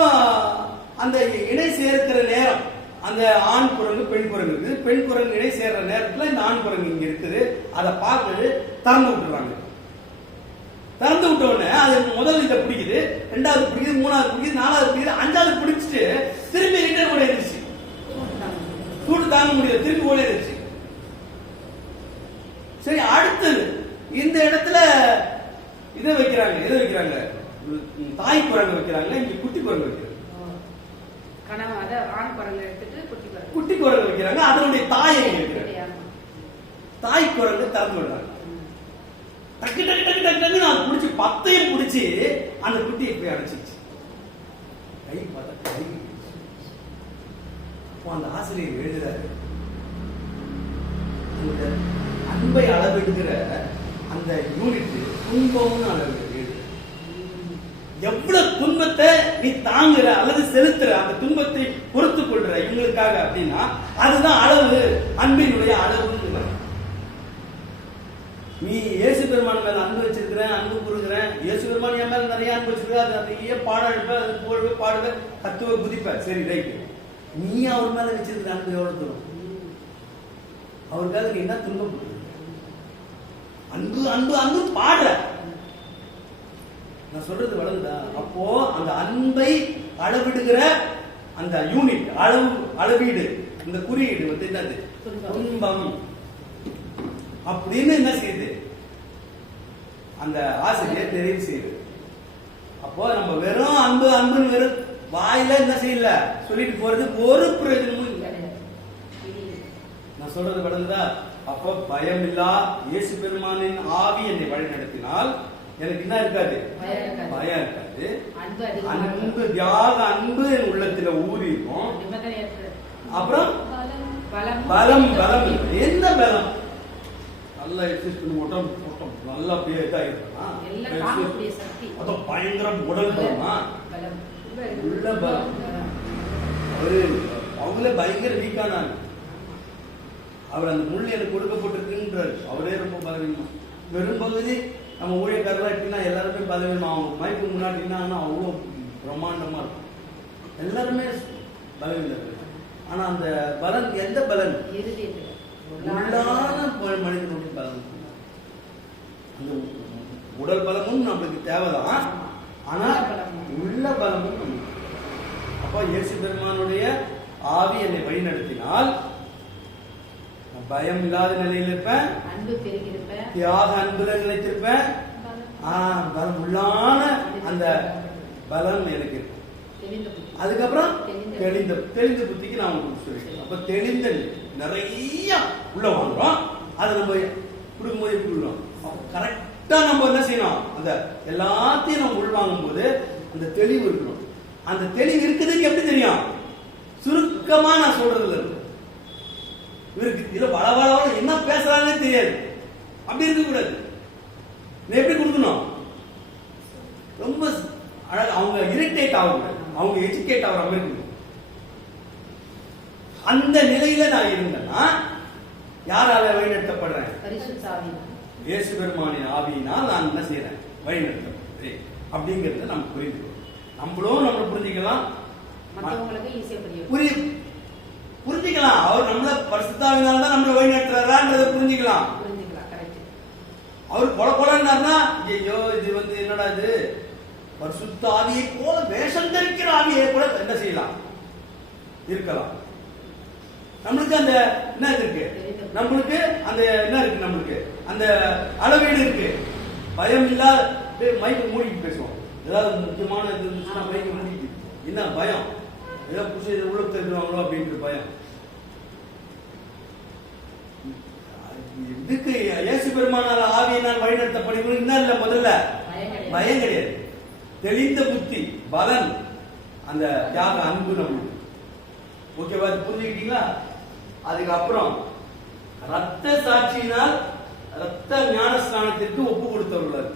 அந்த இணை சேர்க்கிற நேரம், அந்த ஆண் குரங்கு பெண் குரங்கு இருக்குது. பெண் குரங்கு இணை சேர்ற நேரத்துல இந்த ஆண் குரங்கு இங்க இருக்குது. அதை பார்த்து திறந்து விட்டுறாங்க. திறந்து விட்ட உடனே அது முதல் இதை பிடிக்குது, 2வது பிடிக்குது, 3வது பிடிக்குது, 4வது பிடிக்குது, 5வது பிடிச்சிட்டு திரும்பி ரிட்டர்ன் ஓடிடுச்சு. சூடு தாங்க முடியாது, திரும்பி ஓடிடுச்சு. சரி, அடுத்தது இந்த இடத்துல இதை வைக்கிறாங்க, தாய் குரங்கு வைக்கிறாங்க, இங்க குட்டி குரங்கு வைக்கிறாங்க. ஆண் குரங்கு எடுத்துட்டு குட்டி குரங்கு குட்டி குரங்கு வைக்கிறாங்க, அதனுடைய தாயை வைக்கிறாங்க. தாய் குரங்கு திறந்து விடுறாங்க. டக்கு டக்கு டக்கு டக்கு டக்கு நான் பிடிச்சி 10ஐயும் பிடிச்சி அந்த குட்டியை போய் அடைச்சிச்சு. கை பார்த்தா கை. அப்போ அந்த ஆசிரியர் எழுதுறாரு, அந்த அன்பை அளவிடுகிற அந்த யூனிட் துன்பம்னு அளவிடுது. எவ்வளவு துன்பத்தை நீ தாங்குற அல்லது செலுத்துற, அந்த துன்பத்தை பொறுத்துக் கொள்ற இவங்களுக்காக அப்படின்னா அதுதான் அளவு, அன்பினுடைய அளவுன்னு. நீ இயேசு பெருமான் மேல அன்பு வச்சிருக்கிற, அன்பு கூறுகிறேன், இயேசு பெருமான் என் மேல நிறைய அன்பு வச்சிருக்க, அது நிறைய பாடம் எடுப்ப, அது போடுவ பாடுவ, கத்துவ குதிப்ப, சரி ரைட்டு. நீ அவர் மேல வச்சிருக்கிற அன்பு எவ்வளவு தூரம்? அவருக்காக நீ என்ன துன்பம்? அன்பு அன்பு அன்பு பாடுற. நான் சொல்றது வளருதா? அப்போ அந்த அன்பை அளவிடுகிற அந்த யூனிட், அளவீடு, இந்த குறியீடு வந்து என்னது? துன்பம் அப்படின்னு என்ன செய்யுது அந்த ஆசிரியர் தெரிவு செய்யுது. அப்போ நம்ம வெறும் அன்பு அன்புன்னு வெறும் வாயில என்ன செய்யல சொல்லிட்டு போறது ஒரு பிரயோஜனமும் இல்லை. நான் சொல்றது வளருதா? அப்போ பயம் இல்லா இயேசு பெருமானின் ஆவி என்னை வழி நடத்தினால் எனக்கு என்ன இருக்காது? பயம் இருக்காது. அன்பு தியாக அன்பு என் உள்ளத்துல ஊறி இருக்கும். அப்புறம் பலம் பலம் என்ன பலம்? நல்லா எக்ஸசைஸ் பண்ணி ஓட்டம் நல்லா அப்படியே இதாயிருக்கா, அதான் பயங்கர உடல் பலமா உள்ள பலம். அவங்களே பயங்கர வீக்கானாங்க. அவர் அந்த முள் எனக்கு கொடுக்கப்பட்டிருக்குன்றார். அவரே ரொம்ப பலவீனமா. வெறும் பகுதி நம்ம ஊழியக்காரலாம் எப்படின்னா எல்லாருமே பலவீனமா, அவங்க மைக்கு முன்னாடினா அவ்வளோ பிரம்மாண்டமா இருக்கும். எல்லாருமே பலவீனம். ஆனா அந்த பலன் எந்த பலன்? உள்ளான மனிதனுடைய பலம். அந்த உடல் பலமும் நம்மளுக்கு தேவைதான், ஆனா உள்ள பலமும் நம்மளுக்கு. அப்போ இயேசு பெருமானுடைய ஆவி என்னை வழி நடத்தினால் பயம் இல்லாத நிலையில் இருப்பேன், தியாக அன்புல நிலைத்திருப்பேன். பலம் உள்ளான அந்த பலம் எனக்கு இருக்கும். அதுக்கப்புறம் தெளிந்த புத்திக்கு நான் உங்களுக்கு சொல்லிட்டேன். அப்ப தெளிந்த நிறைய உள்ள வாங்குறோம். அதை நம்ம கொடுக்கும்போது எப்படி விடுறோம்? கரெக்டா நம்ம என்ன செய்யணும்? அந்த எல்லாத்தையும் நம்ம உள்வாங்கும் போது அந்த தெளிவு இருக்கணும். அந்த தெளிவு இருக்குதுன்னு எப்படி தெரியும்? சுருக்கமா நான் சொல்றதுல இருக்கு. இவருக்கு இதுல வள வள என்ன பேசுறாங்கன்னு தெரியாது. அப்படி இருக்க கூடாது. எப்படி கொடுக்கணும்? ரொம்ப அழகா அவங்க இரிட்டேட் ஆகக்கூடாது, அவங்க எஜுகேட் ஆகிற மாதிரி இருக்கணும். அந்த நிலையில நான் இருந்தேன்னா யாரால வழிநடத்தப்படுறேன்? இயேசு பெருமானின் ஆவியினால் நான் என்ன செய்யறேன்? வழிநடத்தப்படுறேன் அப்படிங்கறத நம்ம புரிஞ்சுக்கணும். நம்மளும் நம்ம புரிஞ்சுக்கலாம், புரிஞ்சுக்கலாம். அவர் நம்மள பரிசுத்தாவினால் தான் நம்மள வழிநடத்துறாரான்றதை புரிஞ்சுக்கலாம். அவர் கொல கொலன்னார்னா ஐயோ இது வந்து என்னடா இது பரிசுத்த ஆவியை போல வேஷம் தரிக்கிற ஆவியை போல என்ன செய்யலாம்? இருக்கலாம். நம்மளுக்கு அந்த என்ன இருக்கு? நம்மளுக்கு அந்த என்ன இருக்கு? நம்மளுக்கு அந்த அளவீடு இருக்கு. பயம் இல்லாத மைக்கு மூடிட்டு பேசுவோம். ஏதாவது முக்கியமான இது இருந்துச்சுன்னா மைக்கு மூடிட்டு என்ன பயம்? ஏதோ புதுசு உள்ள தெரிஞ்சுவாங்களோ அப்படின்ற பயம். இதுக்கு இயேசு பெருமானால ஆவியினால் வழிநடத்தப்படுகிறது என்ன இல்ல? முதல்ல பயம் கிடையாது, தெளிந்த புத்தி, பலன், அந்த தியாக அன்பு நம்மளுக்கு. ஓகேவா? புரிஞ்சுக்கிட்டீங்களா? அதுக்கப்புறம் ரத்த சாட்சியினால் ரத்த ஞானஸ்நானத்திற்கு ஒப்பு கொடுத்தவர்கள்.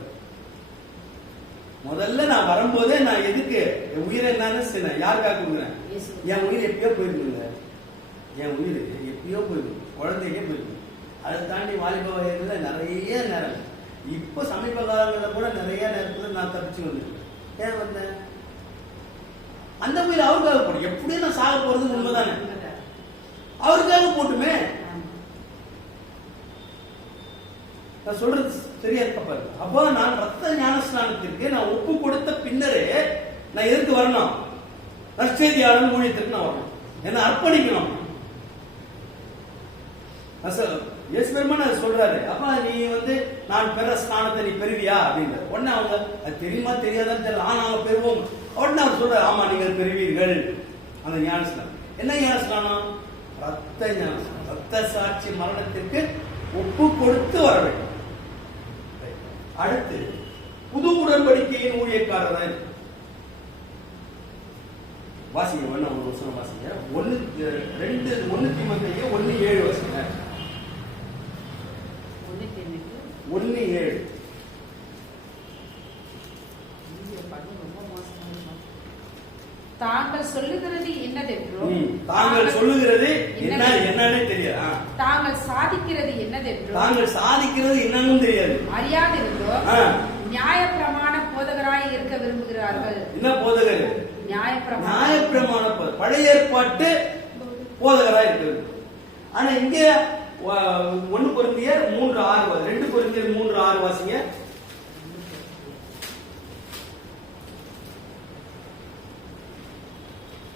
முதல்ல நான் வரும்போதே நான் எதுக்கு என் உயிரை என்னன்னு யாருக்காக கொடுக்குறேன்? என் உயிர் எப்பயோ போயிருக்குங்க. என் உயிர் எப்பயோ போயிருக்கு, குழந்தைக்கே போயிருக்கு. அதை தாண்டி வாலிப வயதுல நிறைய நேரம், இப்ப சமீப காலங்களில் கூட நிறைய நேரத்துல நான் தப்பிச்சு வந்திருக்கேன். ஏன் வந்தேன்? அந்த உயிர் அவருக்காக போடும். எப்படியும் நான் சாக போறது உண்மைதானே, அவருக்காக போட்டுமே. நான் சொல்றது சரியா இருக்க. அப்போ நான் ரத்த ஞானஸ்நானத்திற்கு நான் ஒப்பு கொடுத்த பின்னரே நான் எதுக்கு வரணும்? நற்செய்தியாளர் ஊழியத்திற்கு நான் வரணும், என்ன அர்ப்பணிக்கணும். இயேசு பெருமான் சொல்றாரு, அப்ப நீ வந்து நான் பெற ஸ்நானத்தை நீ பெறுவியா அப்படின்ற உடனே அவங்க அது தெரியுமா தெரியாதான்னு தெரியல, ஆனா அவங்க பெறுவோம். உடனே அவர் சொல்றாரு, ஆமா நீங்கள் பெறுவீர்கள் அந்த ஞானஸ்நானம். என்ன ஞானஸ்நானம்? ரத்த ஞானம், ரத்த சாட்சி மரணத்திற்கு ஒப்பு கொடுத்து வர வேண்டும். அடுத்து புது உடன்படிக்கையின் ஊழியக்காரர் வாசிங்க, வேணா ஒரு வருஷம் வாசிங்க. 1 தீமோத்தேயு 1:7 வாசிங்க. 1:7. தாங்கள் சொல்லுகிறது என்னதென்றும், தாங்கள் சொல்லுகிறது என்னன்னு தெரியாது. தாங்கள் சாதிக்கிறது என்னதென்றும், தாங்கள் சாதிக்கிறது என்னன்னு தெரியாது. அறியாதிருந்தோ நியாயப்பிரமாண போதகராய் இருக்க விரும்புகிறார்கள். என்ன போதகர்? நியாயப்பிரமாண பழைய ஏற்பாட்டு போதகராய் இருக்கிறது. ஆனா இங்க 1 கொரிந்தியர் 3:6, 2 கொரிந்தியர் 3:6 வாசிங்க.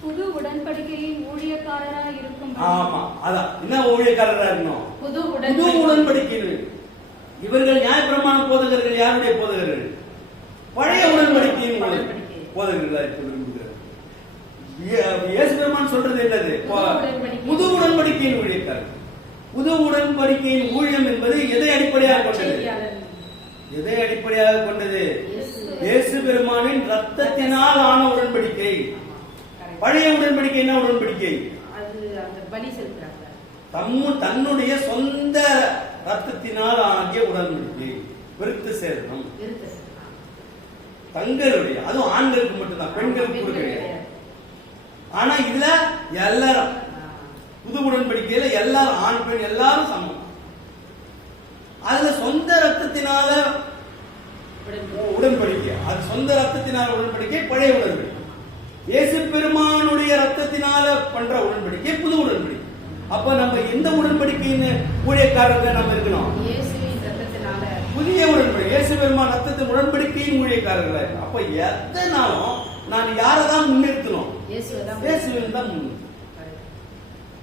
புது உடன்படிக்கையின் ஊழியக்காரராய் இருக்கும். ஆமா, அதான் என்ன ஊழியக்காரரா இருக்கணும்? புது உடன்படிக்கையில் இவர்கள் நியாயப்பிரமாண போதகர்கள். யாருடைய போதகர்கள்? பழைய உடன்படிக்கையின் போதகர்களா இருக்க விரும்புகிறார். இயேசு பெருமான் சொல்றது என்னது? புது உடன்படிக்கையின் ஊழியக்காரர். புது உடன்படிக்கையின் ஊழியம் என்பது எதை அடிப்படையாக கொண்டது? எதை அடிப்படையாக கொண்டது? இயேசு பெருமானின் ரத்தத்தினால் ஆன உடன்படிக்கை. பழைய உடன்படிக்கை என்ன உடன்படிக்கை? தன்னுடைய சொந்த ரத்தத்தினால் ஆகிய உடன்படிக்கை. விருத்த சேதனம் தங்களுடைய, அதுவும் ஆண்களுக்கு மட்டும்தான், பெண்களுக்கு கிடையாது. ஆனா இதுல எல்லாரும் புது உடன்படிக்கையில எல்லாரும், ஆண் பெண் எல்லாரும் சமம். அதுல சொந்த ரத்தத்தினால உடன்படிக்கை, அது சொந்த ரத்தத்தினால உடன்படிக்கை பழைய உடன்படிக்கை. இயேசு பெருமானுடைய ரத்தத்தினால பண்ற உடன்படிக்கை புது உடன்படிக்கை. அப்ப நம்ம எந்த உடன்படிக்கையின் ஊழியக்காரர்கள் நம்ம இருக்கணும்? புதிய உடன்படிக்கை, இயேசு பெருமான் ரத்தத்தின் உடன்படிக்கையின் ஊழியக்காரர்களா இருக்கணும். அப்ப எத்தனாலும் நான் யாரதான் முன்னிறுத்தணும்? இயேசுவின் தான் முன்னிறுத்தணும்.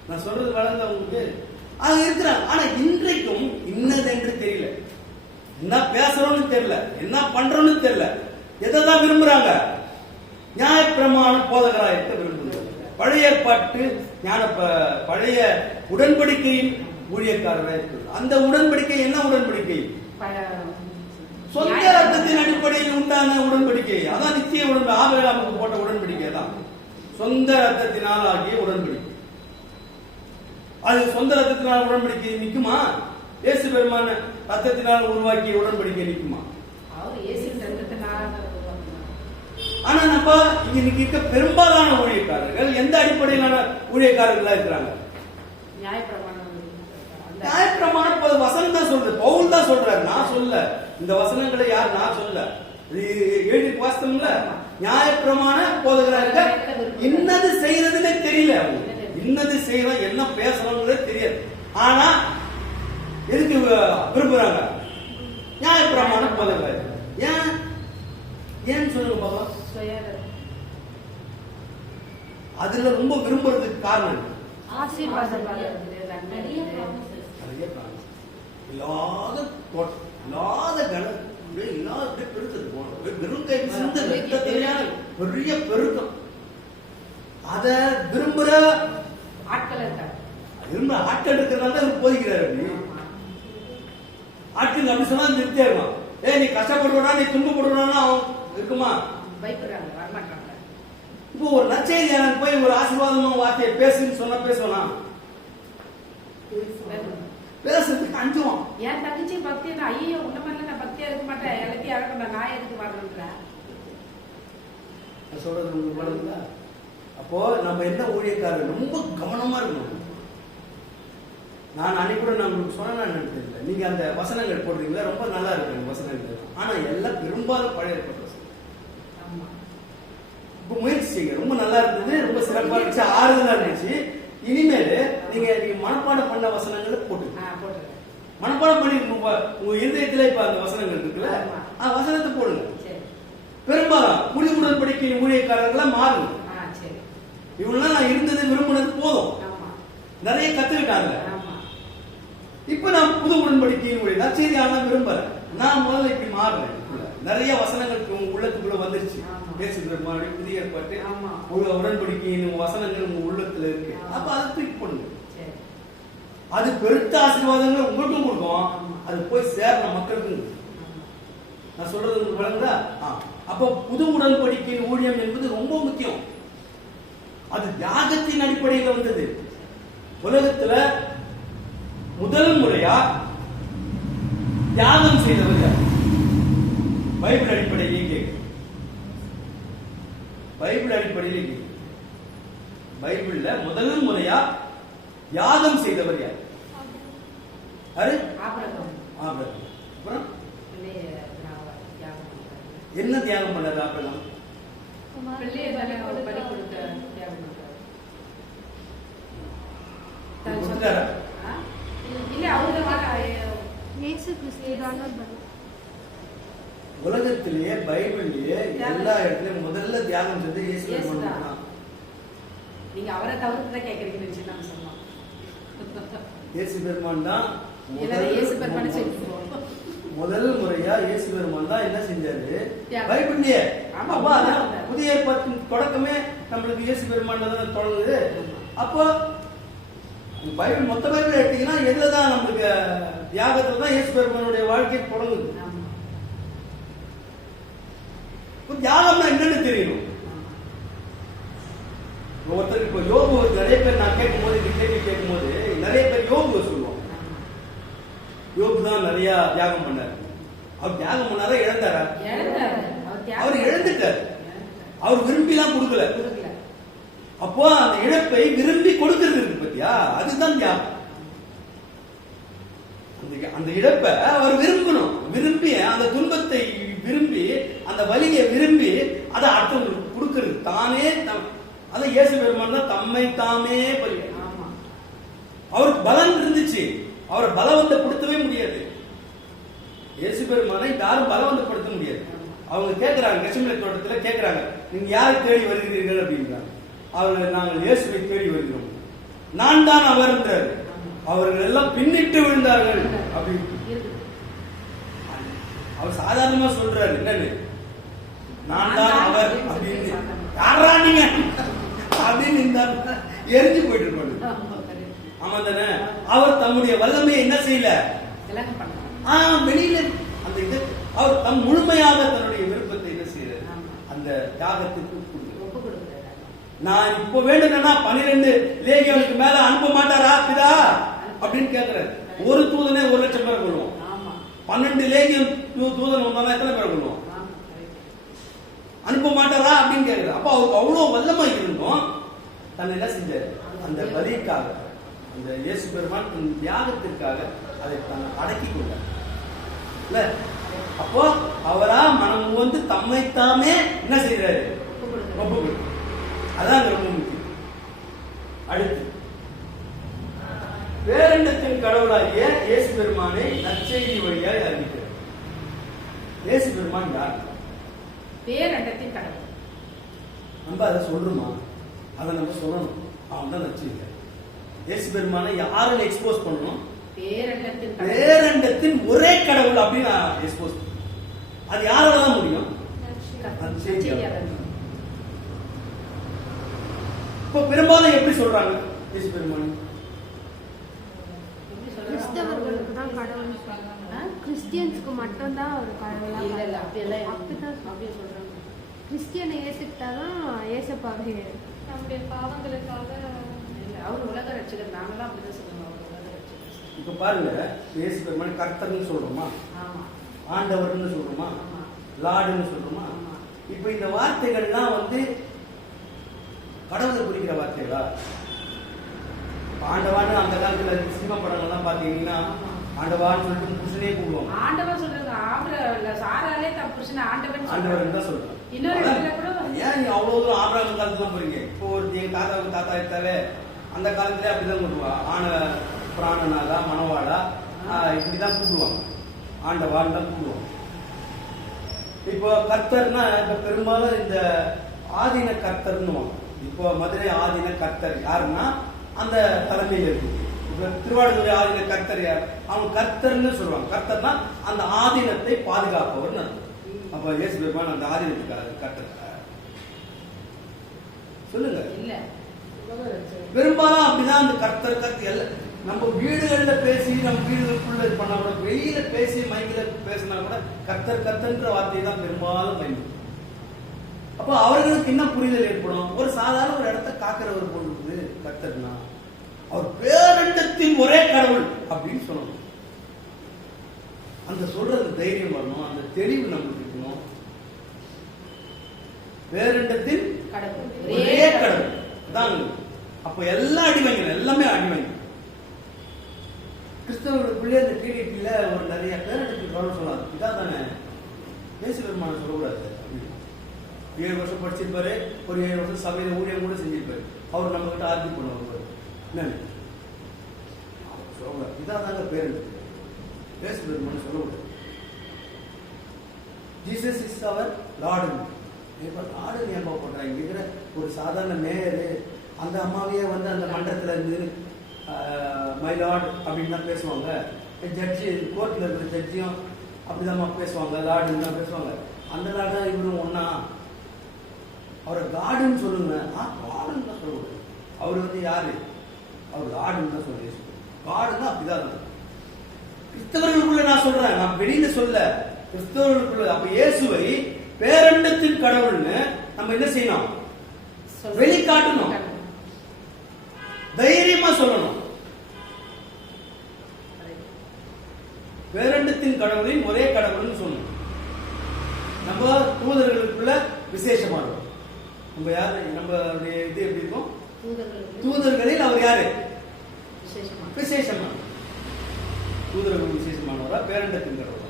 நான் சொல்றது வளர்ந்த உங்களுக்கு அது இருக்கிறாங்க. ஆனா இன்றைக்கும் இன்னதென்று தெரியல, என்ன பேசுறோம்னு தெரியல, என்ன பண்றோம்னு தெரியல. எதான் விரும்புறாங்க? நியாயப்பிரமாண போதகராக இருக்க விரும்புகிறார். பழைய ஏற்பாட்டு பழைய உடன்படிக்கையின் ஊழியக்காரராக இருக்கிறது. அந்த உடன்படிக்கை என்ன உடன்படிக்கை? சொந்த ரத்தத்தின் அடிப்படையில் உண்டான உடன்படிக்கை. அதான் நித்திய உடன்படிக்கை. ஆபிரகாமுக்கு போட்ட உடன்படிக்கை தான் சொந்த ரத்தத்தினால் ஆகிய உடன்படிக்கை. அது சொந்த ரத்தத்தினால் உடன்படிக்கை நிக்குமா? இயேசு பெருமான ரத்தத்தினால் உருவாக்கிய உடன்படிக்கை நிக்குமா? ஆனா நம்ம இன்னைக்கு இருக்க பெரும்பாலான ஊழியக்காரர்கள் எந்த அடிப்படையிலான ஊழியக்காரர்களா இருக்கிறாங்க? நியாயப்பிரமாண வசனம் தான் சொல்றது. பவுல் தான் சொல்றாரு, நான் சொல்ல. இந்த வசனங்களை யார்? நான் சொல்ல. எழுதி வாஸ்தவம்ல நியாயப்பிரமாண போதகரா இருக்க என்னது செய்யறதுன்னே தெரியல. என்னது செய்யறோம், என்ன பேசுறோம்ன்றதே தெரியாது. ஆனா எதுக்கு விரும்புறாங்க? நியாயப்பிரமாண போதகரா இருக்கு. ஏன் சொல்லுங்க பாபா. அதுல ரொம்ப விரும்புறதுக்கு காரணம் பெரிய பெருக்கம். அத விரும்புற ஆட்கள் இருக்கிறனால போதிக்கிறாரு. ஆட்கள் அப்படி சொன்னா நிறுத்தியா இருக்கும். நீ கஷ்டப்படுவா, நீ துன்பப்படுவா இருக்குமா? இப்போ ஒரு நற்செய்தி எனக்கு போய் ஒரு ஆசீர்வாதமா வார்த்தையை பேசுன்னு சொன்னா பேசலாம். பேசுறதுக்கு அஞ்சுவோம். என் தங்கச்சி பக்தி, ஐயோ உன்ன மாதிரி நான் பக்தியா இருக்க மாட்டேன், எல்லாத்தையும் இறக்கணும், நான் எதுக்கு வரணுன்ற சொல்றது உங்களுக்கு வளருதா? அப்போ நம்ம என்ன ஊழியக்காரர் ரொம்ப கவனமா இருக்கணும். நான் அன்னைக்கு கூட நான் உங்களுக்கு சொன்னேன்னு தெரியல. நீங்க அந்த வசனங்கள் போடுறீங்களா, ரொம்ப நல்லா இருக்கு வசனங்கள். ஆனா எல்லாம் பெரும்பாலும் பழைய ஏற்பாடு. இப்ப முயற்சி செய்யுங்க. ரொம்ப நல்லா இருந்தது, ரொம்ப சிறப்பா இருந்துச்சு, ஆறுதலா இருந்துச்சு. இனிமேல் நீங்க மனப்பாடம் பண்ண வசனங்களை போட்டு மனப்பாடம் பண்ணி உங்க இருதயத்துல இப்ப அந்த வசனங்கள் இருக்குல்ல, வசனத்தை போடுங்க. பெரும்பாலும் புதிய உடன்படிக்கையின் ஊழியக்காரர்களா மாறுங்க. இவங்கெல்லாம் நான் இருந்தது விரும்பினது போதும், நிறைய கத்துக்கிட்டாங்க. இப்ப நான் புது உடன்படிக்கையின் ஊழிய நற்செய்தி ஆனா விரும்புறேன். நான் முதல்ல இப்படி மாறுறேன். நிறைய வசனங்கள் உள்ளத்துக்குள்ள வந்துருச்சு. புதிய ஏற்பாட்டு உடன்படிக்கையின் வசனங்கள் உங்க உள்ளத்துல இருக்கு. அப்ப அதை தூக்கி போடுங்க. அது பெருத்த ஆசீர்வாதங்கள் உங்களுக்கும் கொடுக்கும். அது போய் சேரணும் மக்களுக்கு. நான் சொல்றது உங்களுக்கு விளங்குதா? அப்போ புது உடன்படிக்கையின் ஊழியம் என்பது ரொம்ப முக்கியம். அது தியாகத்தின் அடிப்படையில் வந்தது. உலகத்துல முதல் முறையா தியாகம் செய்தவர் யார்? பைபிள் அடிப்படையிலே கேட்கு. பைபிள் அடிப்படையிலே கேட்கு. பைபிள்ல முதல் முறையா தியாகம் செய்தவர் யார்? ஆபிரகாம். அப்புறம் என்ன தியாகம் பண்ணாரு ஆபிரகாம்? உலகத்திலேயே பைபிள்லயே எல்லா இடத்துலயும் முதல்ல தியாகம் செஞ்சு இயேசு பெருமான். நீங்க அவரை தவிர்த்து தான் கேக்குறீங்கன்னு நான் சொன்னோம். இயேசு பெருமான் தான் முதல் முறையா இயேசு பெருமான் தான் என்ன செஞ்சாரு பைபிள்லயே. அப்ப புதிய ஏற்பாட்டின் தொடக்கமே நம்மளுக்கு இயேசு பெருமான் தான் தொடங்குது. அப்போ பைபிள் மொத்த பைபிள் எடுத்தீங்கன்னா எதுலதான் நம்மளுக்கு தியாகத்துல தான் இயேசு பெருமானுடைய வாழ்க்கை தொடங்குது. தியாகம்னா என்னன்னு தெரியணும். ஒருத்தருக்கு இப்போ யோபு நிறைய பேர் நான் கேட்கும் போது கேள்வி கேட்கும் போது நிறைய பேர் யோபுவை சொல்லுவோம். யோபு தான் நிறைய தியாகம் பண்ணாரு. அவர் தியாகம் பண்ணாரா இழந்தாரா? அவர் இழந்துட்டார். அவர் விரும்பிலாம் கொடுக்கல. அப்போ அந்த இழப்பை விரும்பி கொடுக்கிறது இருக்கு பத்தியா, அதுதான் தியாகம். அந்த இழப்பை அவர் விரும்பணும். விரும்பி அந்த துன்பத்தை விரும்பி அந்த வலியை விரும்பி அதை அடுத்தவங்களுக்கு கொடுக்கிறது தானே. அதை இயேசு பெருமான் தான் தம்மை தாமே பலி. அவருக்கு பலம் இருந்துச்சு. அவரை பலவந்தப்படுத்தவே முடியாது. இயேசு பெருமானை யாரும் பலவந்தப்படுத்த முடியாது. அவங்க கேட்கிறாங்க, கெத்செமனே தோட்டத்துல கேட்கிறாங்க, நீங்க யாரை தேடி வருகிறீர்கள் அப்படின்றாங்க. அவர்கள் நாங்கள் இயேசுவை தேடி வருகிறோம். நான் தான் அவர் என்றார். அவர்கள் எல்லாம் பின்னிட்டு விழுந்தார்கள் அப்படின்னு அவர் சாதாரணமா சொல்றாரு. என்னன்னு நான் தான் அவர் அப்படின்னு யாரா நீங்க அப்படின்னு எரிஞ்சு போயிட்டு இருப்பாரு. ஆமா தானே? அவர் தம்முடைய வல்லமையை என்ன செய்யல, வெளியில அந்த இது அவர் தம் முழுமையாக தன்னுடைய விருப்பத்தை என்ன செய்யறாரு, அந்த தியாகத்துக்கு நான் இப்ப வேண்டும்னா 12 லேகியோனுக்கு மேல அனுப்ப மாட்டாரா பிதா அப்படின்னு கேக்குறாரு. ஒரு தூதனே 1,00,000 பேரை கொள்ளுவோம். 12 லேகியம் தூதன் வந்தாலும் எத்தனை பேரை கொள்ளுவோம்? அனுப்ப மாட்டாரா அப்படின்னு கேக்குறாரு. அப்ப அவருக்கு அவ்வளவு வல்லமை இருந்தும் தன்னை என்ன செஞ்சாரு, அந்த பலிக்காக, அந்த இயேசு பெருமான் தியாகத்திற்காக அதை தன்னை அடக்கி கொண்டார். இல்ல அப்போ அவரா மனம் வந்து தம்மைத்தாமே என்ன செய்யறாரு, ஒப்பு. அதான் ரொம்ப முக்கியம். அடுத்து பேரண்டத்தின் கடவுளாகிய இயேசு பெருமானை நற்செய்தி வழியாக அறிவிக்கிறார். இயேசு பெருமான் யார்? பேரண்டத்தின் கடவுள். நம்ம அதை சொல்றோமா? அதை நம்ம சொல்லணும். அவன் தான் நற்செய்தி. இயேசு பெருமானை யாரும் எக்ஸ்போஸ் பண்ணணும்? பேரண்டத்தின் ஒரே கடவுள் அப்படின்னு எக்ஸ்போஸ் பண்ணணும். அது யாரால தான் முடியும்? இப்போ பெரும்பாலும் எப்படி சொல்றாங்க இயேசு பெருமான்? கிறிஸ்தவர்களுக்கு தான் கடவுள் சொல்றாங்க, கிறிஸ்டியன்ஸ்க்கு மட்டும் தான் ஒரு கடவுளா. அப்படியே சொல்றாங்க. கிறிஸ்டியனை ஏத்துக்கிட்டாதான் ஏசப்பாவே நம்முடைய பாவங்களுக்காக அவர் உலக ரட்சகர். நாங்களாம் அப்படிதான் சொல்றோம், அவர் உலக ரட்சகர். இப்ப பாருங்க, இயேசு பெருமான் கர்த்தர்னு சொல்றோமா, ஆண்டவர்னு சொல்றோமா, லார்டுன்னு சொல்றோமா? இப்ப இந்த வார்த்தைகள்லாம் வந்து கடவுளை குறிக்கிற வார்த்தைகளா? ஆண்டவான்னு அந்த காலத்துல சினிமா படங்கள்லாம் பாத்தீங்கன்னா ஆண்டவான்னு சொல்லிட்டு புருஷனே கூடுவோம். ஆண்டவன் சொல்றது ஆபிரகாம் சாராலே தன் புருஷனை ஆண்டவன் தான் சொல்றாங்க. இன்னொரு இடத்துல கூட ஏன் நீ அவ்வளவு தூரம் ஆபிரகாம் காலத்துல போறீங்க? இப்போ ஒரு எங்க தாத்தாவுக்கு தாத்தா எடுத்தாலே அந்த காலத்திலே அப்படிதான் கூடுவாங்க. ஆன பிராணனாதா மனவாடா இப்படிதான் கூடுவாங்க. ஆண்டவான்னு தான் கூடுவாங்க. இப்போ கர்த்தர்னா இப்ப பெரும்பாலும் இந்த ஆதீன கர்த்தர்னு, இப்போ மதுரை ஆதீன கர்த்தர் யாருன்னா அந்த தலைமையில் இருக்கு. இப்ப திருவாரூர் ஆதீன கர்த்தர் யார்? அவங்க கர்த்தர்னு சொல்லுவாங்க. கர்த்தர்னா அந்த ஆதீனத்தை பாதுகாப்பவர். அப்ப இயேசு பெருமான் அந்த ஆதீனத்துக்காக கர்த்தர் சொல்லுங்க. இல்ல பெரும்பாலும் அப்படிதான் அந்த கர்த்தர் நம்ம வீடுகள்ல பேசி நம்ம வீடுகளுக்குள்ள இது பண்ணா கூட வெளியில பேசி மைக்கில பேசினா கூட கர்த்தர் கர்த்தர்ன்ற வார்த்தையை தான் பெரும்பாலும் பயன்படுத்தும். அப்போ அவர்களுக்கு என்ன புரிதல் ஏற்படும்? ஒரு சாதாரண ஒரு இடத்த காக்கிறவர் பொழுது கர்த்தர்னா அவர் பேரண்டத்தின் ஒரே கடவுள் அப்படின்னு சொல்லணும். அந்த சொல்றது தைரியம் வரணும், அந்த தெளிவு நம்மளுக்கு இருக்கணும். பேரண்டத்தின் ஒரே கடவுள் தான். அப்போ எல்லாம் அடிமைங்க, எல்லாமே அடிமைங்க. கிறிஸ்தவர்களுக்குள்ளே அந்த டிடிபியில ஒரு நிறைய பேரண்டத்தின் கடவுள் சொல்லாது. இதான் தானே இயேசு பெருமானை சொல்லக்கூடாது. 7 வருஷம் படிச்சிருப்பாரு, ஒரு 7 வருஷம் சபையில ஊழியம் கூட செஞ்சிருப்பாரு. அவர் நம்ம கிட்ட ஆர்கியூ பண்ணுவார். என்னன்னு சொல்லக்கூடாது. இதான் தாங்க பேரண்டத்து. இயேசு பெருமானை சொல்லக்கூடாது. Jesus is our lord. இப்ப லார்டு ஞாபகம் பண்றாங்க. இருக்கிற ஒரு சாதாரண மேயரு அந்த அம்மாவையே வந்து அந்த மன்றத்துல இருந்து மை லார்ட் அப்படின்னு தான் பேசுவாங்க. ஜட்ஜி கோர்ட்ல இருக்கிற ஜட்ஜியும் அப்படிதான் பேசுவாங்க, லார்டுன்னு தான் பேசுவாங்க. அந்த லார்டு இவரும் ஒன்னா அவரை காடுன்னு சொல்லுங்க. காடுன்னு தான் சொல்லக்கூடாது. அவர் வந்து யாரு? அவர் லார்டுன்னு தான் சொல்லி காடுன்னா அப்படிதான் இருக்கும். கிறிஸ்தவர்களுக்குள்ள நான் சொல்றேன், நான் வெளியில சொல்ல, கிறிஸ்தவர்களுக்குள்ள. அப்ப இயேசுவை பேரண்டத்தின் கடவுள்னு நம்ம என்ன செய்யணும்? வெளிக்காட்டணும், தைரியமா சொல்லணும். பேரண்டத்தின் கடவுளின் ஒரே கடவுள்னு சொல்லணும். நம்ம தூதர்களுக்குள்ள விசேஷமானவர். நம்ம யாரு? நம்மளுடைய இது எப்படி இருக்கும்? தூதர்களில் அவர் யாரு? விசேஷமானவர். தூதர்கள் விசேஷமானவரா? பேரண்டத்தின் கடவுளா?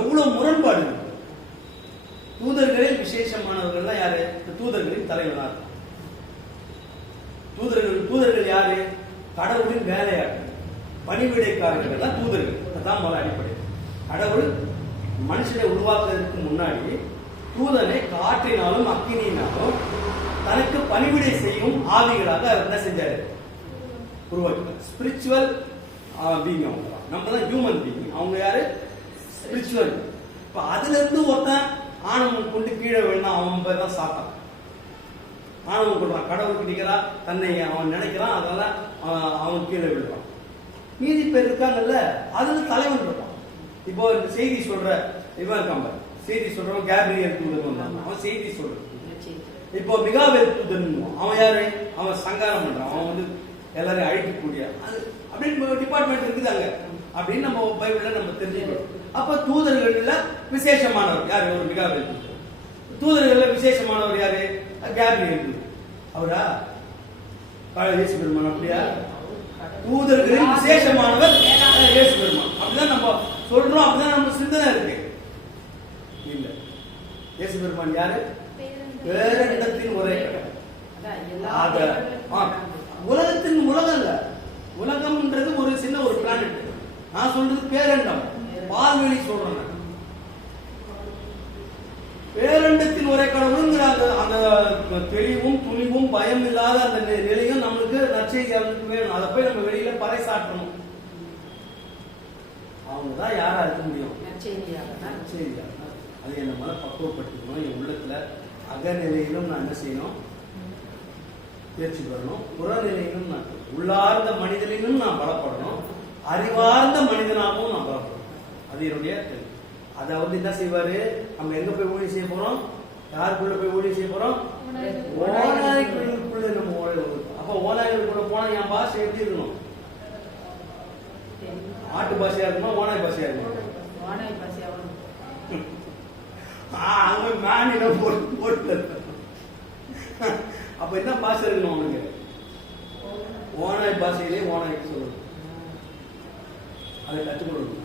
எவ்வளவு முரண்பாடு இருக்கு. தூதர்களில் விசேஷமானவர்கள் யாரு? தூதர்களின் தலைவனா இருக்கும். தூதர்கள் யாரு? கடவுளின் வேலையாட்கள், பணிவிடைக்காரர்கள் தான் தூதர்கள். அதான் முதல் அடிப்படை. கடவுள் மனுஷனை உருவாக்குறதுக்கு முன்னாடி தூதனை காற்றினாலும் அக்கினியினாலும் தனக்கு பணிவிடை செய்யும் ஆவிகளாக அவர் என்ன செஞ்சாரு? உருவாக்கினார். ஸ்பிரிச்சுவல் பீயிங் அவங்க. நம்ம தான் ஹியூமன் பீயிங், அவங்க யாரு? ஸ்பிரிச்சுவல். இப்ப அதுல இருந்து ஒருத்தன் ஆணவம் கொண்டு கீழே விழுந்தா அவன் பேர் தான் சாத்தான். ஆணவம் கொள்றான், கடவுளுக்கு நிகரா தன்னை அவன் நினைக்கிறான், அதனால அவன் கீழே விழுறான். மீதி பேர் இருக்காங்கல்ல, அதுல தலைவன் இருப்பான். இப்போ இந்த செய்தி சொல்ற இவன் இருக்கான், செய்தி சொல்றவன் கேப்ரியல் தூதன் வந்தான், அவன் செய்தி சொல்றான். இப்போ மிகாவேல் தூதன் அவன் யாரு? அவன் சங்காரம் பண்றான், அவன் வந்து எல்லாரையும் அழிக்கக்கூடிய அப்படின்னு டிபார்ட்மெண்ட் இருக்குதாங்க அப்படின்னு நம்ம பைபிள்ல நம்ம தெரிஞ்சுக்கணும். அப்ப தூதர்கள்ல விசேஷமானவர் யாரு? ஒரு மிகாவேல் தூதன். தூதர்கள்ல விசேஷமானவர் யாரு? கேப்ரியல் தூதன். அவரா? இயேசு பெருமான். அப்படியா? தூதர்களில் விசேஷமானவர் இயேசு பெருமான். அப்படிதான் நம்ம சொல்றோம், அப்படிதான் நம்ம சிந்தனை இருக்கு. இல்ல, இயேசு பெருமான் யாரு? பேரண்டத்தின் ஒரே கடவுள். உலகத்தின் உலகம் இல்ல, உலகம்ன்றது ஒரு சின்ன ஒரு பிளானட். நான் சொல்றது பேரண்டம், பால்வெளி சொல்றேன். பேரண்டத்தின் ஒரே கடவுளுங்கிற அந்த தெளிவும் துணிவும் பயம் இல்லாத அந்த நிலையும் நம்மளுக்கு நற்செய்தியாளருக்கு வேணும். அதை போய் நம்ம வெளியில பறைசாற்றணும். அவங்கதான் யாரா இருக்க முடியும்? நற்செய்தியாளர். அது என்ன மேல பக்குவப்படுத்திக்கணும். என் உள்ளத்துல அகநிலையிலும் நான் என்ன செய்யணும்? தேர்ச்சி பெறணும். புறநிலையிலும் நான், உள்ளார்ந்த மனிதனிலும் நான் பலப்படணும், அறிவார்ந்த மனிதனாகவும் நான் பலப்படணும். அது என்னுடைய தெளிவு. அதை வந்து என்ன செய்வாரு? நம்ம எங்க போய் ஊழியம் செய்ய போறோம்? யாருக்குள்ள போய் ஊழியம் செய்ய போறோம்? ஓநாய்களுக்குள்ள நம்ம ஊழியம். அப்ப ஓநாய்களுக்குள்ள போனா என் பாஷை எப்படி இருக்கணும்? ஆட்டு பாஷையா இருக்குமா? ஓனாய் பாஷையா இருக்குமா? அங்க மேனில போட்டு அப்ப என்ன பாஷை இருக்கணும் அவனுக்கு? ஓனாய் பாஷையிலே ஓனாய்க்கு சொல்லணும். அதை கற்றுக் கொடுக்கணும்.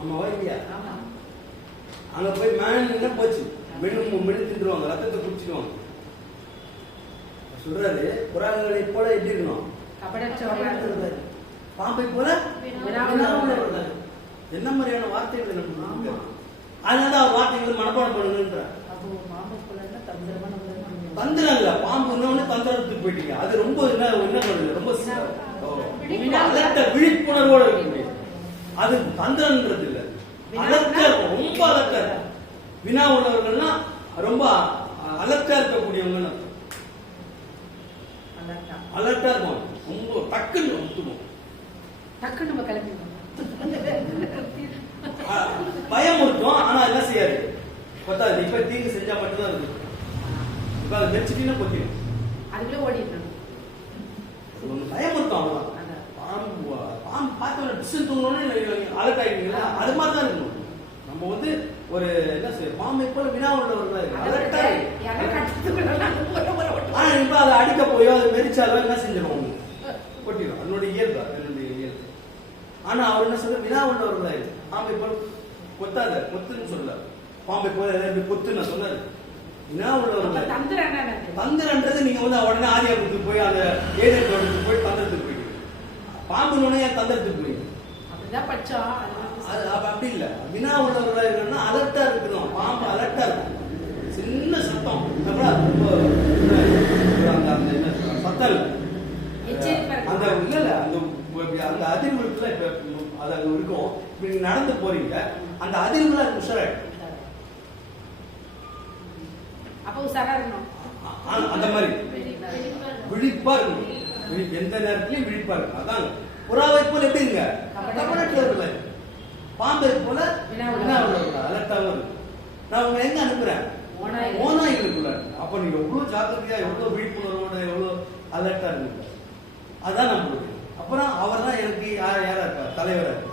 ஆமாவா இல்லையா? அங்க போய் மேன் என்ன போச்சு? மெனு தின்றுவாங்க, ரத்தத்தை குடிச்சிடுவாங்க. சொல்றாரு, புறாங்களை போல எப்படி இருக்கணும்? பாம்பை போல என்ன மாதிரியான வார்த்தைகள் நம்ம அதனால வார்த்தைகள் மனப்பாடம் பண்ணுங்க. தந்திரம் இல்ல, பாம்பு இன்னொன்னு தந்திரத்துக்கு போயிட்டீங்க. அது ரொம்ப என்ன சொல்றது? ரொம்ப விழிப்புணர்வோட இருக்கு. அது தந்திரன்றது இல்ல, அலர்ட்டா இருக்கும். ரொம்ப அலர்ட்டா இருக்கும். வினா உள்ளவர்கள்னா ரொம்ப அலர்ட்டா இருக்கக்கூடியவங்க. அலர்ட்டா இருக்கும், ரொம்ப டக்குன்னு முத்துக்கும். டக்குன்னு நம்ம கிளம்பிடுவோம். பயம் இருக்கும், ஆனா எல்லாம் செய்யாது. கொத்தாது. இப்ப தீங்கு செஞ்சா மட்டும்தான் இருக்கு. இப்ப அதை வச்சுட்டீங்கன்னா கொத்திடும். அதுக்குள்ளே ஓடிடணும். பயம் இருக்கும், அவ்வளவுதான். பாம்பு பார்த்து டிஸ்டன் தூங்கணும்னு அலர்ட் ஆகிட்டீங்களா, அது மாதிரி தான் இருக்கணும். நம்ம வந்து ஒரு என்ன செய்ய பாம்பை போல வினா உள்ளவர்கள் அலர்ட்டா ஆனா இப்ப அதை அடிக்க போயோ அதை மெரிச்சாலும் என்ன செஞ்சிடும், கொட்டிடும். அதனுடைய இயல்பு, அதனுடைய இயல்பு. ஆனா அவர் என்ன சொல்ற, வினா உள்ளவர்களா இருக்கு. பாம்பை போல கொத்தாத, கொத்துன்னு சொல்லல. பாம்பை போல கொத்து நான் சொன்னாரு. வினா உள்ளவர்கள் தந்திரன்றது நீங்க வந்து உடனே ஆதியாபுரத்துக்கு போய் அந்த ஏதேனுக்கு போய் தந்திரத்துக்கு போய் பாம்பு நுணையா தந்திரத்துக்கு போய் அப்படிதான் பட்சம். அப்படி இல்ல. வினா உள்ளவர்களா இருக்கணும்னா அலர்ட்டா இருக்கணும். பாம்பு அலர்ட்டா இருக்கும். சின்ன சத்தம் சத்தல் அந்த இல்ல அந்த அதிர்வுல இப்ப அது அங்க இருக்கும். இப்ப நீங்க நடந்து போறீங்க, அந்த அதிர்வுல உஷாராயிடும். அப்ப உஷாரா இருக்கணும். அந்த மாதிரி விழிப்பா இருக்கணும். எந்த நேரத்திலயும் விழிப்பா இருக்கும். அதான் புறாவை போல எப்படி இருங்க, பாம்பை போல அலர்ட்டாவும் இருக்கு. நான் உங்க எங்க அனுப்புறேன், ஓநாய்களுக்குள்ள. அப்ப நீங்க எவ்வளவு ஜாக்கிரதையா, எவ்வளவு விழிப்புணர்வோட, எவ்வளவு அலர்ட்டா இருக்கு. அதான் நம்மளுக்கு. அப்புறம் அவர் தான் எனக்கு யாரா இருக்கா, தலைவரா இருக்கு.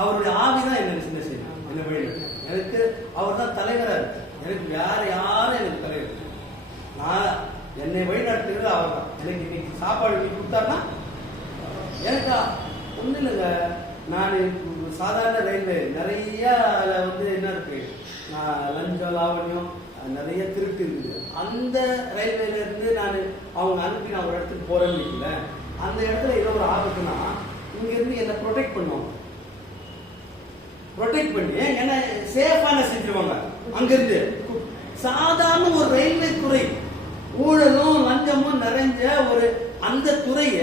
அவருடைய ஆவிதான் என்ன சின்ன செய்யணும், என்ன வழி. எனக்கு அவர் தான் தலைவரா இருக்கு. எனக்கு வேற யாரும் எனக்கு தலைவர். நான் என்னை வழிநடத்துகிறது அவர் தான். எனக்கு இன்னைக்கு சாப்பாடு கொடுத்தாருன்னா எனக்கு ஒண்ணு இல்லைங்க. நான் சாதாரண ரயில்வே நிறைய வந்து என்ன இருக்கு, லஞ்சம் லாவணியம் நிறைய திருட்டு இருக்குது. அந்த ரயில்வேல இருந்து நான் அவங்க அனுப்பி நான் ஒரு இடத்துக்கு போறேன்னு இல்ல, அந்த இடத்துல ஏதோ ஒரு ஆபத்துனா இங்க இருந்து என்ன ப்ரொடெக்ட் பண்ணுவாங்க. ப்ரொடெக்ட் பண்ணி என்ன சேஃபான செஞ்சுருவாங்க. அங்கிருந்து சாதாரண ஒரு ரயில்வே துறை ஊழலும் லஞ்சமும் நிறைஞ்ச ஒரு அந்த துறைய,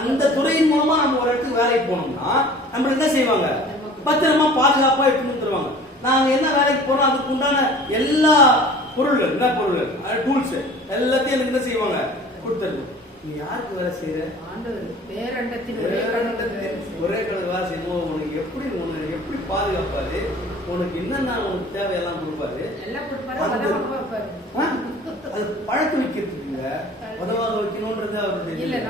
அந்த துறையின் மூலமா நம்ம ஒரு இடத்துக்கு வேலைக்கு போனோம்னா நம்ம என்ன செய்வாங்க, பத்திரமா பாதுகாப்பா எடுத்துன்னு தருவாங்க. நாங்க என்ன வேலைக்கு போறோம் அதுக்கு உண்டான எல்லா பொருள்கள், என்ன பொருள், டூல்ஸ் எல்லாத்தையும் எனக்கு என்ன செய்வாங்க, கொடுத்துருவோம். நீ யாருக்கு வேலை செய்யற, ஒரே கடவுள் வேலை செய்யணும். உனக்கு எப்படி பாதுகாப்பாரு, உனக்கு என்னென்ன உனக்கு தேவையெல்லாம் கொடுப்பாரு. அது பழக்க வைக்கிறதுக்குங்க, உதவாக வைக்கணும்ன்றது அவருடைய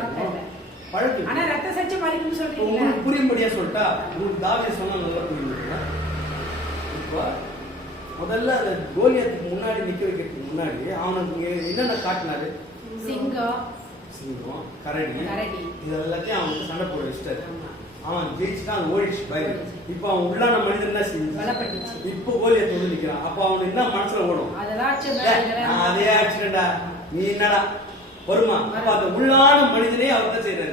பழக்கம். ஆனா ரத்த சச்ச மாறிக்கும் சொல்றீங்க. உங்களுக்கு புரியும்படியா சொல்லிட்டா, உங்களுக்கு தாவீது சொன்னா நல்லா புரியுது. இப்போ முதல்ல அந்த கோலியாத்துக்கு முன்னாடி நிக்க வைக்கிறதுக்கு முன்னாடி அவனுக்கு என்னென்ன காட்டினாரு, சிங்கம் கரடி இது எல்லாத்தையும் அவனுக்கு சண்டை போட வச்சிட்டாரு. அவன் ஜெயிச்சுட்டான், அவன் ஓடிச்சு பயிர். இப்ப அவன் உள்ளான மனிதன் என்ன செஞ்சு இப்ப கோலியாத்து வந்து நிக்கிறான். அப்ப அவனுக்கு என்ன மனசுல ஓடும், அதே ஆக்சிடென்டா நீ என்னடா வருமா. அப்ப அந்த உள்ளான மனிதனே அவர் தான் செய்யறாரு,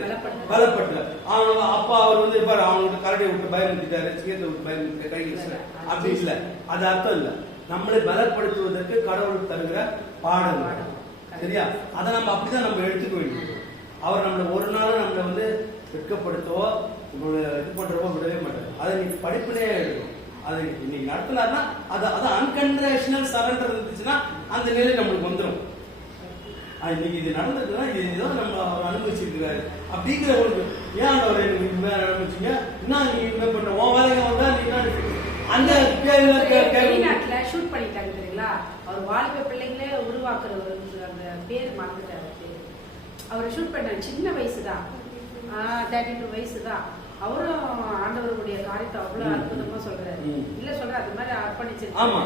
பலப்பட்டு. அவன் அப்பா அவர் வந்து இருப்பாரு, அவனுக்கு கரடியை விட்டு பயமுறுத்திட்டாரு, சிங்கத்தை விட்டு பயமுறுத்தி கை அப்படி இல்ல. அது அர்த்தம் இல்ல. நம்மளை பலப்படுத்துவதற்கு கடவுள் தருகிற பாடம், சரியா? அதை நம்ம அப்படிதான் நம்ம எடுத்துக்க வேண்டியது. அவர் நம்மளை ஒரு நாளும் நம்மளை வந்து வெட்கப்படுத்தவோ இது பண்றவோ விடவே மாட்டார். அதை நீங்க படிப்புனே எடுக்கணும். அதை இன்னைக்கு நடத்தினார்னா அது அன்கண்டிஷனல் சரண்டர் இருந்துச்சுன்னா அந்த நிலை நம்மளுக்கு வந்துடும். இன்னைக்கு இது நடந்திருக்குன்னா இதுதான் நம்ம அவர் அனுபவிச்சிருக்கிறாரு அப்படிங்கிற ஒரு ஏன் அவர் எனக்கு வேற அனுபவிச்சீங்க, என்ன நீங்க பண்ற உன் வேலைங்க வந்தா நீங்க அந்த வெளிநாட்டுல ஷூட் பண்ணிட்டாங்க தெரியுங்களா. அவர் வாலிப பிள்ளைங்களே உருவாக்குறவர், அந்த பேர் மறந்துட்டாரு. அவர் ஷூட் பண்ணாரு, சின்ன வயசுதான், 32 வயசுதான். அவரும் ஆண்டவருடைய காரியத்தை அவ்வளவு அற்புதமா சொல்றாரு. இல்ல சொல்ற அது மாதிரி அர்ப்பணிச்சிருக்காரு.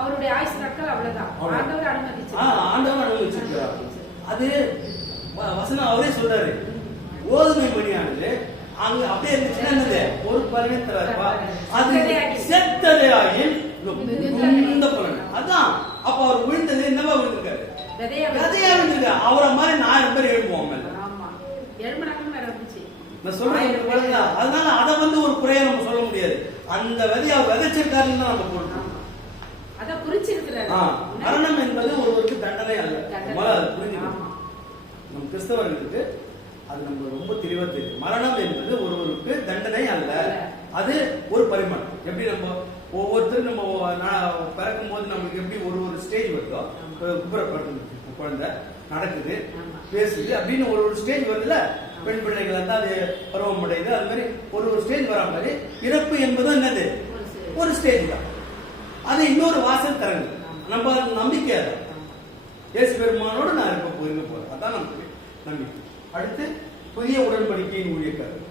அவருடைய ஆயுசு நாட்கள் அவ்வளவுதான். ஆண்டவர் அனுமதிச்சிருக்காரு. அது வசனம் அவரே சொல்றாரு, கோதுமை மணியானது அங்க அப்படியே இருந்துச்சுன்னா ஒரு பலனை தராதுப்பா, அது செத்ததையாயின் இந்த பலன். அதான் அப்ப அவர் விழுந்தது என்னவா விழுந்திருக்காரு, விதையா விழுந்திருக்காரு. அவரை மாதிரி 1000 பேர் எழுப்புவோம். நான் சொல்றேன், அதனால அதை வந்து ஒரு குறைய நம்ம சொல்ல முடியாது. அந்த விதையை விதைச்சிருக்காருன்னு தான் நம்ம போடுறோம். மரணம் என்பது ஒருவருக்கு தண்டனை அல்ல. நம் கிறிஸ்தவர்களுக்கு அது நம்ம ரொம்ப தெளிவா தெரியும். மரணம் என்பது ஒருவருக்கு தண்டனை அல்ல, அது ஒரு பரிமாணம். எப்படி நம்ம ஒவ்வொருத்தரும் நம்ம பிறக்கும் போது நமக்கு எப்படி ஒரு ஸ்டேஜ் வருதோ, குப்புறப்படுத்து குழந்தை நடக்குது, ஆமா. பேசுது அப்படின்னு ஒரு ஸ்டேஜ் வருதுல்ல. பெண் பிள்ளைகள் வந்து அது பருவம் அடையுது. அது மாதிரி ஒரு ஸ்டேஜ் வரா மாதிரி இறப்பு என்பதும் என்னது, ஒரு ஸ்டேஜ் தான். அது இன்னொரு வாசல் திறந்து நம்ம நம்பிக்கை அதான். இயேசு பெருமானோடு நான் இருக்க போறேன், அதான் நமக்கு நம்பிக்கை. அடுத்து புதிய உடன்படிக்கையின் ஊழியக்காரர்.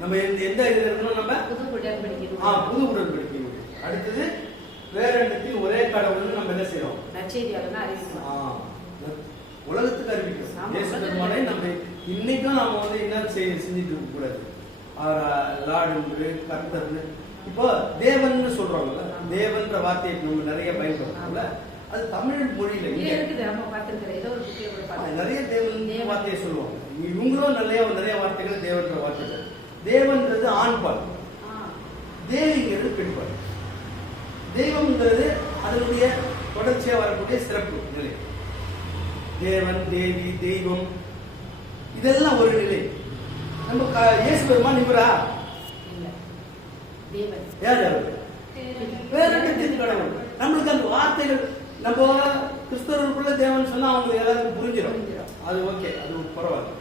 நம்ம எந்த இதுல இருக்கணும், நம்ம புது உடன்படிக்கை. புது உடன்படிக்கையின் ஊழியர். அடுத்தது வேற இடத்தில் ஒரே கடவுள்னு நம்ம என்ன செய்யறோம், நற்செய்தியாளர் அறிவிக்கிறோம், உலகத்துக்கு அறிவிக்கிறோம். ஆமா, இயேசு பெருமானை நம்ம இன்னைக்கும் நாம வந்து என்ன செஞ்சுட்டு இருக்க கூடாது, லார்டு கர்த்தர்னு. இப்போ தேவன்னு சொல்றாங்கல்ல, தேவன்ற வார்த்தையை நம்ம நிறைய பயன்படுத்துறோம்ல, அது தமிழ் மொழியில இருக்குது. நம்ம பார்த்துருக்கிறோம், ஏதோ ஒரு புக்கில் கூட பார்த்தோம். நிறைய தேவன் வார்த்தையை சொல்லுவாங்க. இவங்களும் நிறைய வார்த்தைகள் தேவன்ற வார்த்தைகள். தேவன்றது ஆண்பால், தேவிங்கிறது பெண்பால். தெய்வம்ங்கிறது அதனுடைய தொடர்ச்சியா வரக்கூடிய சிறப்பு நிலை. தேவன், தேவி, தெய்வம் இதெல்லாம் ஒரு நிலை. நம்ம இயேசு பெருமான் இவரா இல்ல, தேவன். யார் அவர்? வேறு கடவுள். நம்மளுக்கு அந்த வார்த்தைகள், நம்ம கிறிஸ்தவர்களுக்குள்ள தேவன் சொன்னா அவங்க எல்லாருக்கும் புரிஞ்சிடும், அது ஓகே, அது பரவாயில்ல.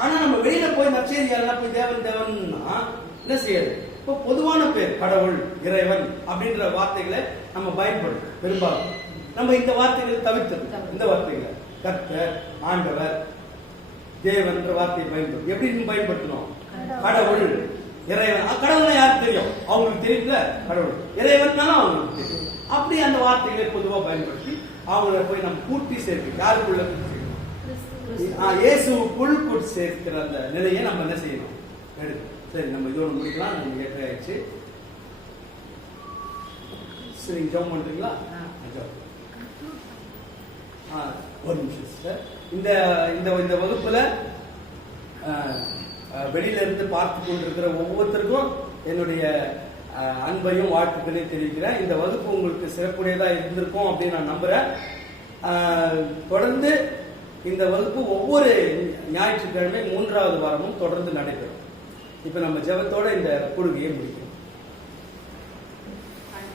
ஆனா நம்ம வெளியில போய் நற்செய்தி எல்லாம் போய் தேவன் தேவன்னா என்ன செய்யாது. இப்போ பொதுவான பேர் கடவுள், இறைவன் அப்படின்ற வார்த்தைகளை நம்ம பயன்படுத்தும். பெரும்பாலும் நம்ம இந்த வார்த்தைகளை தவிர்த்தது. இந்த வார்த்தைகளை கர்த்தர், ஆண்டவர், தேவன்ற வார்த்தையை பயன்படுத்தும். எப்படி பயன்படுத்தணும், கடவுள், இறைவன். கடவுள்னா யாருக்கு தெரியும், அவங்களுக்கு தெரியல. கடவுள், இறைவன்னாலும் அவங்களுக்கு தெரியும். அப்படி அந்த வார்த்தைகளை பொதுவாக பயன்படுத்தி அவங்கள போய் நம்ம கூட்டி சேர்க்கணும். யாருக்குள்ள இயேசுக்குள் கூட்டி சேர்க்கிற அந்த நிலையை நம்ம என்ன செய்யணும், எடுக்கணும். சரி, நம்ம இதோட முடிக்கலாம். நம்ம ஏற்ற ஆயிடுச்சு. சரி, ஜெபம் பண்றீங்களா? ஒரு நிமிஷம் சார். இந்த வகுப்புல வெளியில இருந்து பார்த்து கொண்டிருக்கிற ஒவ்வொருத்தருக்கும் என்னுடைய அன்பையும் வாழ்த்துக்களையும் தெரிவிக்கிறேன். இந்த வகுப்பு உங்களுக்கு சிறப்புடையதா இருந்திருக்கும் அப்படின்னு நான் நம்புறேன். தொடர்ந்து இந்த வகுப்பு ஒவ்வொரு ஞாயிற்றுக்கிழமை 3வது வாரமும் தொடர்ந்து நடைபெறும். இப்ப நம்ம ஜெபத்தோட இந்த கூடுகையை முடிக்கிறோம்.